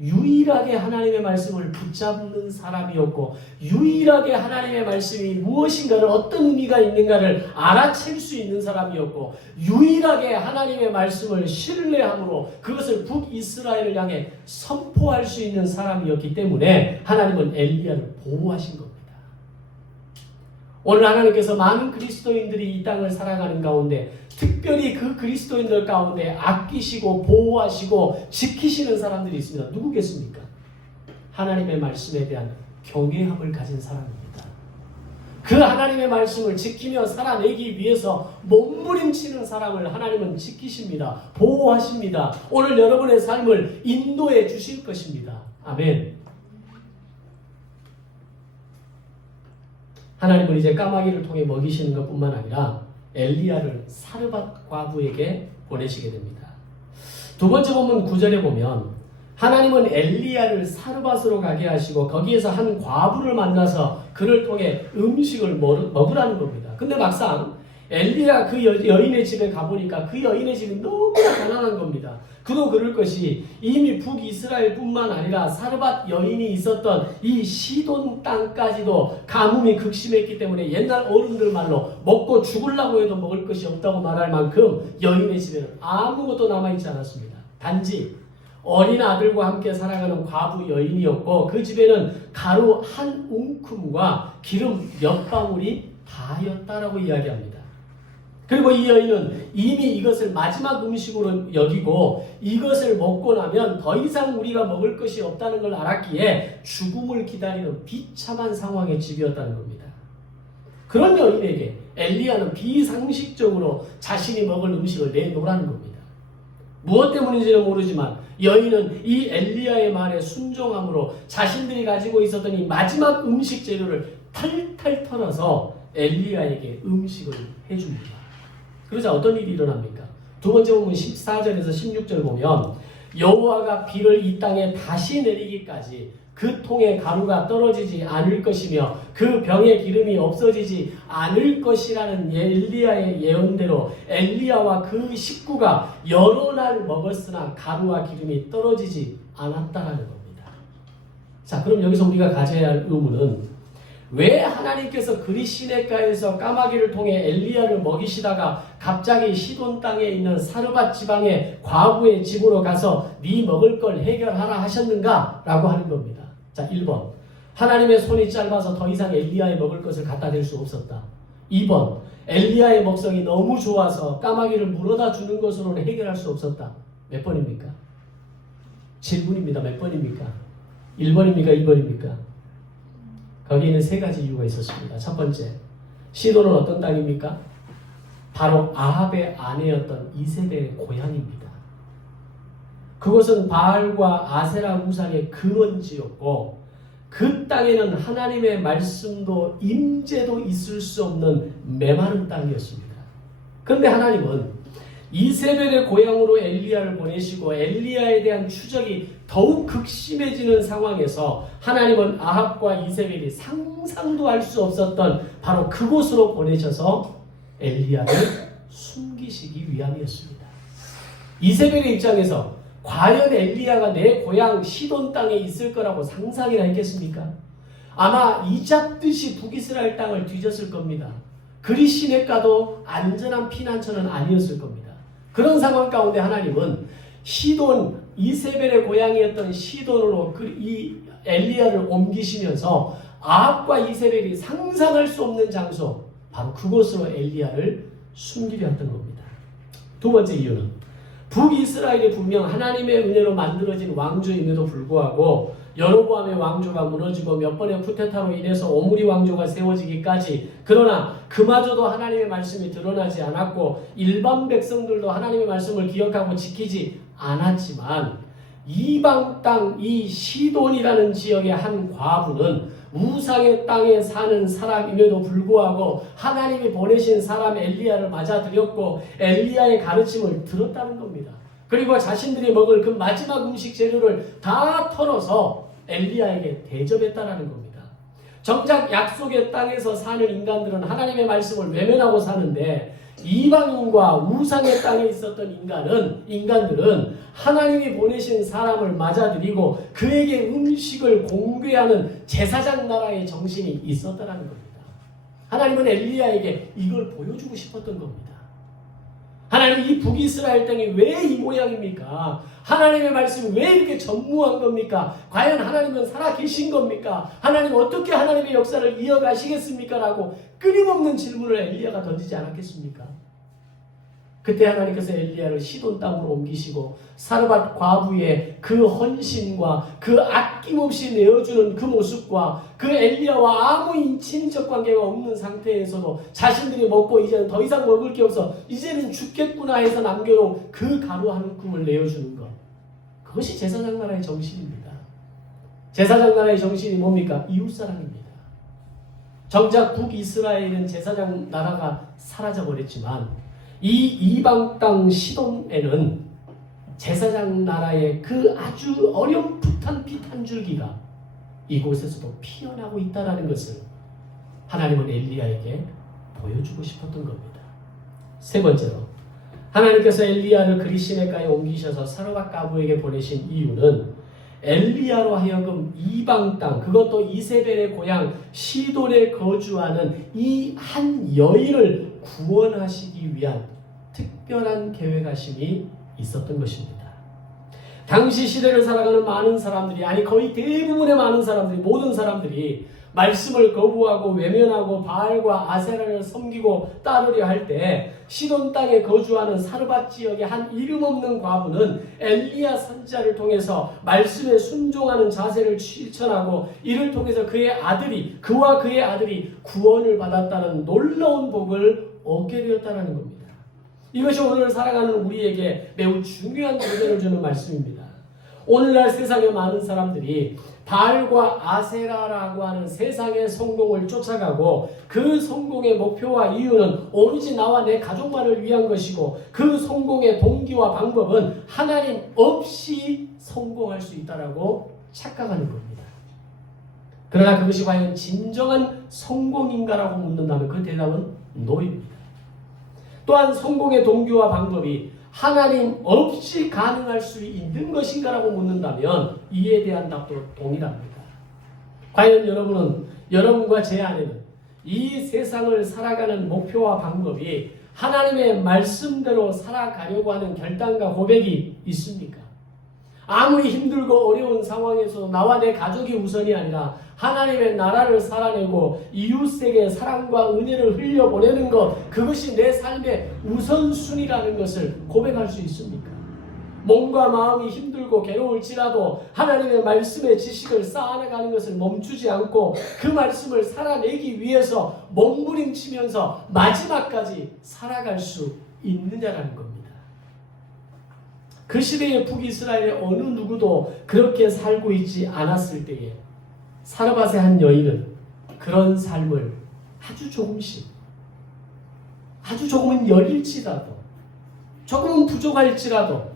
유일하게 하나님의 말씀을 붙잡는 사람이었고 유일하게 하나님의 말씀이 무엇인가를 어떤 의미가 있는가를 알아챌 수 있는 사람이었고 유일하게 하나님의 말씀을 신뢰함으로 그것을 북이스라엘을 향해 선포할 수 있는 사람이었기 때문에 하나님은 엘리야를 보호하신 겁니다. 오늘 하나님께서 많은 그리스도인들이 이 땅을 살아가는 가운데 특별히 그 그리스도인들 가운데 아끼시고 보호하시고 지키시는 사람들이 있습니다. 누구겠습니까? 하나님의 말씀에 대한 경외함을 가진 사람입니다. 그 하나님의 말씀을 지키며 살아내기 위해서 몸부림치는 사람을 하나님은 지키십니다. 보호하십니다. 오늘 여러분의 삶을 인도해 주실 것입니다. 아멘. 하나님은 이제 까마귀를 통해 먹이시는 것뿐만 아니라 엘리야를 사르밧 과부에게 보내시게 됩니다. 두 번째 본문 9절에 보면 하나님은 엘리야를 사르밧으로 가게 하시고 거기에서 한 과부를 만나서 그를 통해 음식을 먹으라는 겁니다. 근데 막상 엘리야 그 여인의 집에 가보니까 그 여인의 집이 너무나 가난한 겁니다. 그도 그럴 것이 이미 북이스라엘뿐만 아니라 사르밧 여인이 있었던 이 시돈 땅까지도 가뭄이 극심했기 때문에 옛날 어른들 말로 먹고 죽으려고 해도 먹을 것이 없다고 말할 만큼 여인의 집에는 아무것도 남아있지 않았습니다. 단지 어린 아들과 함께 살아가는 과부 여인이었고 그 집에는 가루 한 웅큼과 기름 몇 방울이 다였다라고 이야기합니다. 그리고 이 여인은 이미 이것을 마지막 음식으로 여기고 이것을 먹고 나면 더 이상 우리가 먹을 것이 없다는 걸 알았기에 죽음을 기다리는 비참한 상황의 집이었다는 겁니다. 그런 여인에게 엘리야는 비상식적으로 자신이 먹을 음식을 내놓으라는 겁니다. 무엇 때문인지는 모르지만 여인은 이 엘리야의 말에 순종함으로 자신들이 가지고 있었던 이 마지막 음식 재료를 탈탈 털어서 엘리야에게 음식을 해줍니다. 그러자 어떤 일이 일어납니까? 두 번째 본문 14절에서 16절 보면 여호와가 비를 이 땅에 다시 내리기까지 그 통에 가루가 떨어지지 않을 것이며 그 병의 기름이 없어지지 않을 것이라는 엘리야의 예언대로 엘리야와 그 식구가 여러 날 먹었으나 가루와 기름이 떨어지지 않았다라는 겁니다. 자, 그럼 여기서 우리가 가져야 할 의문은 왜 하나님께서 그릿 시냇가에서 까마귀를 통해 엘리야를 먹이시다가 갑자기 시돈 땅에 있는 사르밧 지방의 과부의 집으로 가서 네 먹을 걸 해결하라 하셨는가? 라고 하는 겁니다. 자, 1번 하나님의 손이 짧아서 더 이상 엘리야의 먹을 것을 갖다 댈 수 없었다. 2번 엘리야의 먹성이 너무 좋아서 까마귀를 물어다 주는 것으로는 해결할 수 없었다. 몇 번입니까? 질문입니다. 몇 번입니까? 1번입니까? 2번입니까? 거기에는 세 가지 이유가 있었습니다. 첫 번째, 시돈은 어떤 땅입니까? 바로 아합의 아내였던 이세벨의 고향입니다. 그곳은 바알과 아세라 우상의 근원지였고 그 땅에는 하나님의 말씀도 임재도 있을 수 없는 메마른 땅이었습니다. 그런데 하나님은 이세벨의 고향으로 엘리야를 보내시고 엘리야에 대한 추적이 더욱 극심해지는 상황에서 하나님은 아합과 이세벨이 상상도 할 수 없었던 바로 그곳으로 보내셔서 엘리야를 숨기시기 위함이었습니다. 이세벨의 입장에서 과연 엘리야가 내 고향 시돈 땅에 있을 거라고 상상이나 했겠습니까? 아마 이잡듯이 북이스라엘 땅을 뒤졌을 겁니다. 그릿 시냇가도 안전한 피난처는 아니었을 겁니다. 그런 상황 가운데 하나님은 시돈, 이세벨의 고향이었던 시돈으로 이 엘리야를 옮기시면서 아합과 이세벨이 상상할 수 없는 장소, 바로 그곳으로 엘리야를 숨기려 했던 겁니다. 두 번째 이유는 북이스라엘이 분명 하나님의 은혜로 만들어진 왕조임에도 불구하고 여로보암의 왕조가 무너지고 몇 번의 쿠데타로 인해서 오므리 왕조가 세워지기까지, 그러나 그마저도 하나님의 말씀이 드러나지 않았고 일반 백성들도 하나님의 말씀을 기억하고 지키지 않았지만, 이방 땅 이 시돈이라는 지역의 한 과부는 우상의 땅에 사는 사람임에도 불구하고 하나님이 보내신 사람 엘리야를 맞아들였고 엘리야의 가르침을 들었다는 겁니다. 그리고 자신들이 먹을 그 마지막 음식 재료를 다 털어서 엘리야에게 대접했다는 겁니다. 정작 약속의 땅에서 사는 인간들은 하나님의 말씀을 외면하고 사는데, 이방인과 우상의 땅에 있었던 인간들은 하나님이 보내신 사람을 맞아들이고 그에게 음식을 공개하는 제사장 나라의 정신이 있었다는 겁니다. 하나님은 엘리야에게 이걸 보여주고 싶었던 겁니다. 하나님, 이 북이스라엘 땅이 왜 이 모양입니까? 하나님의 말씀이 왜 이렇게 전무한 겁니까? 과연 하나님은 살아계신 겁니까? 하나님 어떻게 하나님의 역사를 이어가시겠습니까? 라고 끊임없는 질문을 엘리야가 던지지 않았겠습니까? 그때 하나님께서 엘리야를 시돈 땅으로 옮기시고 사르밧 과부의 그 헌신과 그 아낌없이 내어주는 그 모습과 그 엘리야와 아무 친인척 관계가 없는 상태에서도 자신들이 먹고 이제는 더 이상 먹을 게 없어 이제는 죽겠구나 해서 남겨놓은 그 가루 한 움큼을 내어주는 것, 그것이 제사장 나라의 정신입니다. 제사장 나라의 정신이 뭡니까? 이웃사랑입니다. 정작 북이스라엘은 제사장 나라가 사라져버렸지만 이 이방 땅 시돈에는 제사장 나라의 그 아주 어렴풋한 빛 한 줄기가 이곳에서도 피어나고 있다는 것을 하나님은 엘리야에게 보여주고 싶었던 겁니다. 세 번째로, 하나님께서 엘리야를 그리 시내가에 옮기셔서 사르밧 과부에게 보내신 이유는 엘리야로 하여금 이방 땅, 그것도 이세벨의 고향 시돈에 거주하는 이 한 여인을 구원하시기 위한 특별한 계획하심이 있었던 것입니다. 당시 시대를 살아가는 많은 사람들이, 아니 거의 대부분의 많은 사람들이, 모든 사람들이 말씀을 거부하고 외면하고 바알과 아세라를 섬기고 따르려 할 때 시돈 땅에 거주하는 사르밧 지역의 한 이름 없는 과부는 엘리야 선지자를 통해서 말씀에 순종하는 자세를 실천하고 이를 통해서 그와 그의 아들이 구원을 받았다는 놀라운 복을 얻게 되었다는 겁니다. 이것이 오늘 살아가는 우리에게 매우 중요한 도전을 주는 말씀입니다. 오늘날 세상에 많은 사람들이 바알과 아세라라고 하는 세상의 성공을 쫓아가고 그 성공의 목표와 이유는 오로지 나와 내 가족만을 위한 것이고 그 성공의 동기와 방법은 하나님 없이 성공할 수 있다라고 착각하는 겁니다. 그러나 그것이 과연 진정한 성공인가라고 묻는다면 그 대답은 노입니다. 또한 성공의 동기와 방법이 하나님 없이 가능할 수 있는 것인가라고 묻는다면 이에 대한 답도 동일합니다. 과연 여러분과 제 안에는 이 세상을 살아가는 목표와 방법이 하나님의 말씀대로 살아가려고 하는 결단과 고백이 있습니까? 아무리 힘들고 어려운 상황에서 나와 내 가족이 우선이 아니라 하나님의 나라를 살아내고 이웃에게 사랑과 은혜를 흘려보내는 것, 그것이 내 삶의 우선순위라는 것을 고백할 수 있습니까? 몸과 마음이 힘들고 괴로울지라도 하나님의 말씀의 지식을 쌓아나가는 것을 멈추지 않고 그 말씀을 살아내기 위해서 몸부림치면서 마지막까지 살아갈 수 있느냐라는 겁니다. 그 시대의 북이스라엘의 어느 누구도 그렇게 살고 있지 않았을 때에 사르밧의 한 여인은 그런 삶을 아주 조금은 여릴지라도 조금은 부족할지라도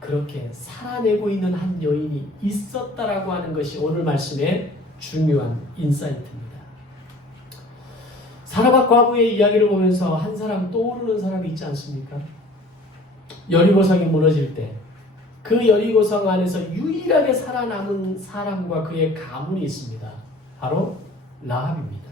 그렇게 살아내고 있는 한 여인이 있었다라고 하는 것이 오늘 말씀의 중요한 인사이트입니다. 사르밧 과부의 이야기를 보면서 한 사람 떠오르는 사람이 있지 않습니까? 여리고성이 무너질 때 그 여리고성 안에서 유일하게 살아남은 사람과 그의 가문이 있습니다. 바로 라합입니다.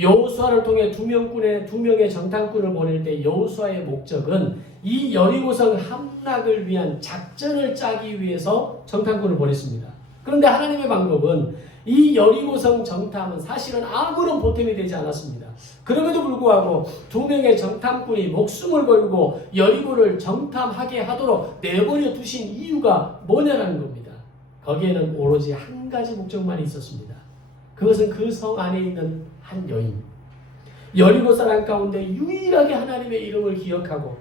여호수아를 통해 두 명의 정탐꾼을 보낼 때 여호수아의 목적은 이 여리고성 함락을 위한 작전을 짜기 위해서 정탐꾼을 보냈습니다. 그런데 하나님의 방법은 이 여리고성 정탐은 사실은 아무런 보탬이 되지 않았습니다. 그럼에도 불구하고 두 명의 정탐꾼이 목숨을 걸고 여리고를 정탐하게 하도록 내버려 두신 이유가 뭐냐라는 겁니다. 거기에는 오로지 한 가지 목적만 있었습니다. 그것은 그 성 안에 있는 한 여인, 여리고 사람 가운데 유일하게 하나님의 이름을 기억하고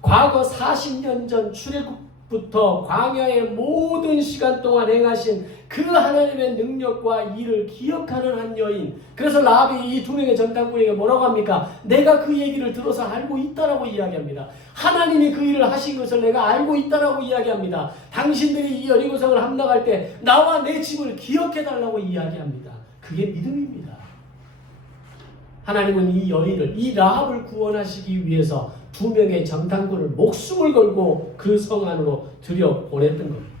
과거 40년 전 출애굽부터 광야의 모든 시간 동안 행하신 그 하나님의 능력과 일을 기억하는 한 여인. 그래서 라합이 이 두 명의 정탐꾼에게 뭐라고 합니까? 내가 그 얘기를 들어서 알고 있다라고 이야기합니다. 하나님이 그 일을 하신 것을 내가 알고 있다라고 이야기합니다. 당신들이 이 여리고성을 함락할 때 나와 내 집을 기억해달라고 이야기합니다. 그게 믿음입니다. 하나님은 이 여인을, 이 라합을 구원하시기 위해서 두 명의 정탐꾼을 목숨을 걸고 그 성 안으로 들여보냈던 겁니다.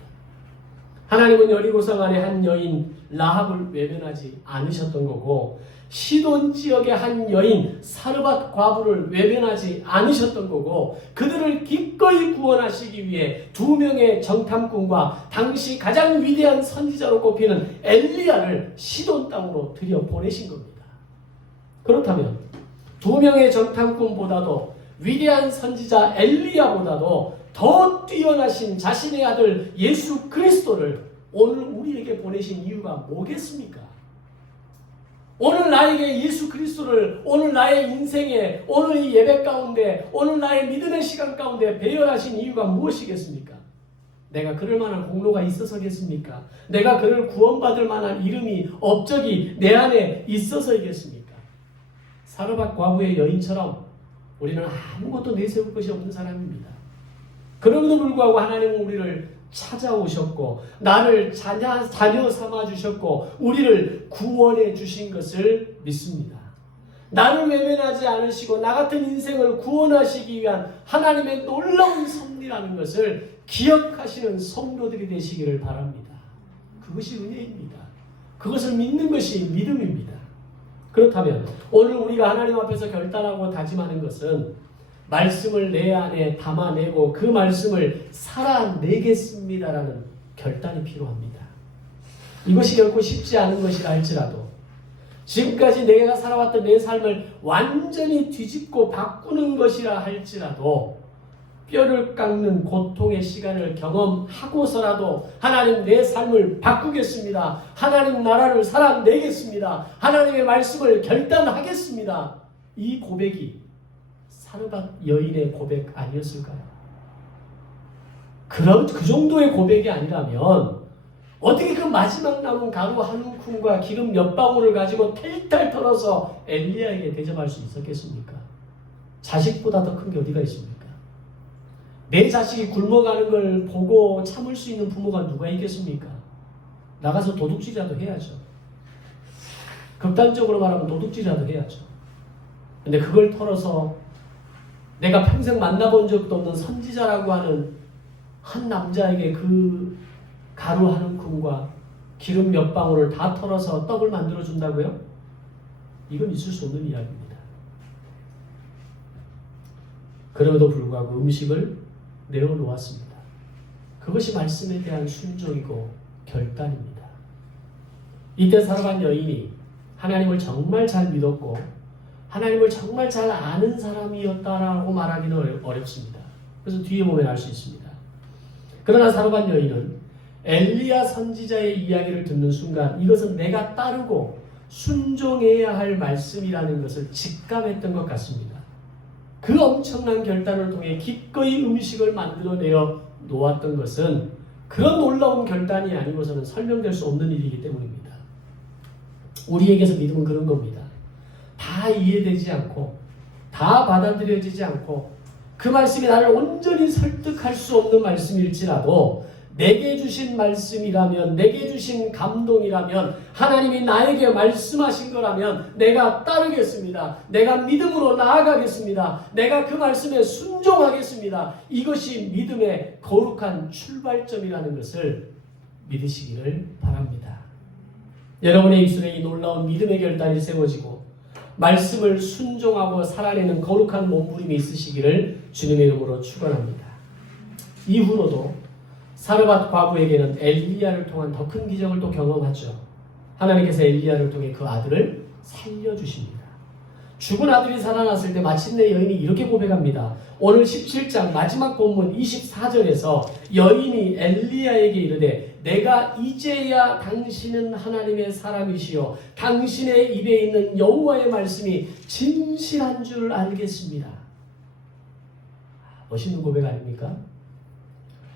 하나님은 여리고성 안에 한 여인 라합을 외면하지 않으셨던 거고, 시돈 지역의 한 여인 사르밧 과부를 외면하지 않으셨던 거고, 그들을 기꺼이 구원하시기 위해 두 명의 정탐꾼과 당시 가장 위대한 선지자로 꼽히는 엘리야를 시돈 땅으로 들여보내신 겁니다. 그렇다면 두 명의 정탐꾼보다도 위대한 선지자 엘리야보다도 더 뛰어나신 자신의 아들 예수 그리스도를 오늘 우리에게 보내신 이유가 뭐겠습니까? 오늘 나에게 예수 그리스도를 오늘 나의 인생에, 오늘 이 예배 가운데, 오늘 나의 믿음의 시간 가운데 배열하신 이유가 무엇이겠습니까? 내가 그럴 만한 공로가 있어서겠습니까? 내가 그를 구원받을 만한 이름이, 업적이 내 안에 있어서이겠습니까? 사르밧 과부의 여인처럼 우리는 아무것도 내세울 것이 없는 사람입니다. 그럼에도 불구하고 하나님은 우리를 찾아오셨고 나를 자녀 삼아주셨고 우리를 구원해 주신 것을 믿습니다. 나를 외면하지 않으시고 나 같은 인생을 구원하시기 위한 하나님의 놀라운 섭리라는 것을 기억하시는 성도들이 되시기를 바랍니다. 그것이 은혜입니다. 그것을 믿는 것이 믿음입니다. 그렇다면 오늘 우리가 하나님 앞에서 결단하고 다짐하는 것은 말씀을 내 안에 담아내고 그 말씀을 살아내겠습니다라는 결단이 필요합니다. 이것이 결코 쉽지 않은 것이라 할지라도 지금까지 내가 살아왔던 내 삶을 완전히 뒤집고 바꾸는 것이라 할지라도 뼈를 깎는 고통의 시간을 경험하고서라도 하나님 내 삶을 바꾸겠습니다. 하나님 나라를 살아내겠습니다. 하나님의 말씀을 결단하겠습니다. 이 고백이 사르밧 여인의 고백 아니었을까요? 그 정도의 고백이 아니라면 어떻게 그 마지막 남은 가루 한 움큼과 기름 몇 방울을 가지고 텔탈 털어서 엘리야에게 대접할 수 있었겠습니까? 자식보다 더 큰 게 어디가 있습니까? 내 자식이 굶어가는 걸 보고 참을 수 있는 부모가 누가 있겠습니까? 나가서 도둑질이라도 해야죠. 극단적으로 말하면 도둑질이라도 해야죠. 근데 그걸 털어서 내가 평생 만나본 적도 없는 선지자라고 하는 한 남자에게 그 가루 한 움큼과 기름 몇 방울을 다 털어서 떡을 만들어 준다고요? 이건 있을 수 없는 이야기입니다. 그럼에도 불구하고 음식을 내어놓았습니다. 그것이 말씀에 대한 순종이고 결단입니다. 이때 사르밧 여인이 하나님을 정말 잘 믿었고 하나님을 정말 잘 아는 사람이었다라고 말하기는 어렵습니다. 그래서 뒤에 보면 알 수 있습니다. 그러나 사르밧 여인은 엘리야 선지자의 이야기를 듣는 순간 이것은 내가 따르고 순종해야 할 말씀이라는 것을 직감했던 것 같습니다. 그 엄청난 결단을 통해 기꺼이 음식을 만들어내어 놓았던 것은 그런 놀라운 결단이 아니고서는 설명될 수 없는 일이기 때문입니다. 우리에게서 믿음은 그런 겁니다. 다 이해되지 않고 다 받아들여지지 않고 그 말씀이 나를 온전히 설득할 수 없는 말씀일지라도 내게 주신 말씀이라면, 내게 주신 감동이라면, 하나님이 나에게 말씀하신 거라면 내가 따르겠습니다. 내가 믿음으로 나아가겠습니다. 내가 그 말씀에 순종하겠습니다. 이것이 믿음의 거룩한 출발점이라는 것을 믿으시기를 바랍니다. 여러분의 입술에 이 놀라운 믿음의 결단이 세워지고 말씀을 순종하고 살아내는 거룩한 몸부림이 있으시기를 주님의 이름으로 축원합니다. 이후로도 사르밧 과부에게는 엘리야를 통한 더 큰 기적을 또 경험하죠. 하나님께서 엘리야를 통해 그 아들을 살려주십니다. 죽은 아들이 살아났을 때 마침내 여인이 이렇게 고백합니다. 오늘 17장 마지막 본문 24절에서 여인이 엘리야에게 이르되 내가 이제야 당신은 하나님의 사람이시요 당신의 입에 있는 여호와의 말씀이 진실한 줄 알겠습니다. 멋있는 고백 아닙니까?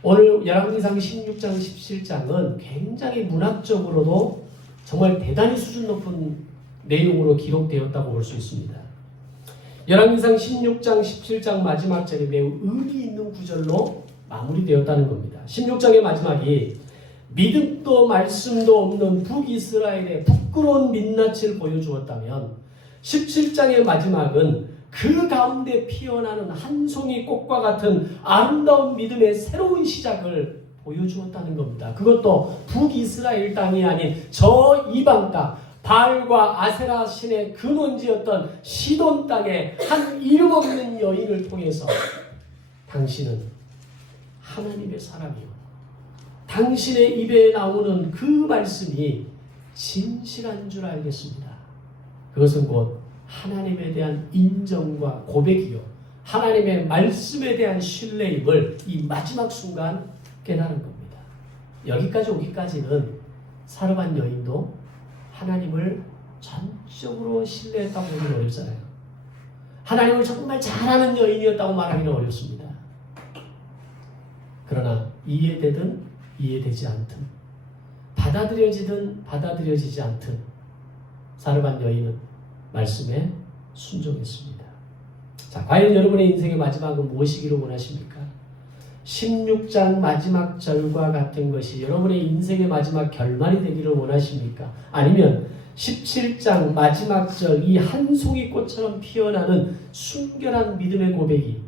오늘 열왕기상 16장 17장은 굉장히 문학적으로도 정말 대단히 수준 높은 내용으로 기록되었다고 볼 수 있습니다. 열왕기상 16장 17장 마지막 절이 매우 의미 있는 구절로 마무리되었다는 겁니다. 16장의 마지막이 믿음도 말씀도 없는 북이스라엘의 부끄러운 민낯을 보여주었다면 17장의 마지막은 그 가운데 피어나는 한 송이 꽃과 같은 아름다운 믿음의 새로운 시작을 보여주었다는 겁니다. 그것도 북이스라엘 땅이 아닌 저 이방 땅, 바알과 아세라 신의 근원지였던 시돈 땅의 한 이름 없는 여인을 통해서 당신은 하나님의 사람이요. 당신의 입에 나오는 그 말씀이 진실한 줄 알겠습니다. 그것은 곧 하나님에 대한 인정과 고백이요. 하나님의 말씀에 대한 신뢰임을 이 마지막 순간 깨달은 겁니다. 여기까지 오기까지는 사르밧 여인도 하나님을 전적으로 신뢰했다고 보기는 어렵잖아요. 하나님을 정말 잘하는 여인이었다고 말하기는 어렵습니다. 그러나 이해되든 이해되지 않든 받아들여지든 받아들여지지 않든 사르밧 여인은 말씀에 순종했습니다. 자, 과연 여러분의 인생의 마지막은 무엇이기를 원하십니까? 16장 마지막 절과 같은 것이 여러분의 인생의 마지막 결말이 되기를 원하십니까? 아니면 17장 마지막 절 이 한 송이 꽃처럼 피어나는 순결한 믿음의 고백이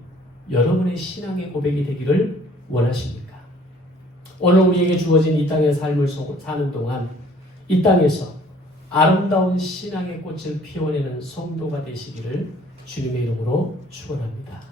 여러분의 신앙의 고백이 되기를 원하십니까? 오늘 우리에게 주어진 이 땅의 삶을 사는 동안 이 땅에서 아름다운 신앙의 꽃을 피워내는 성도가 되시기를 주님의 이름으로 축원합니다.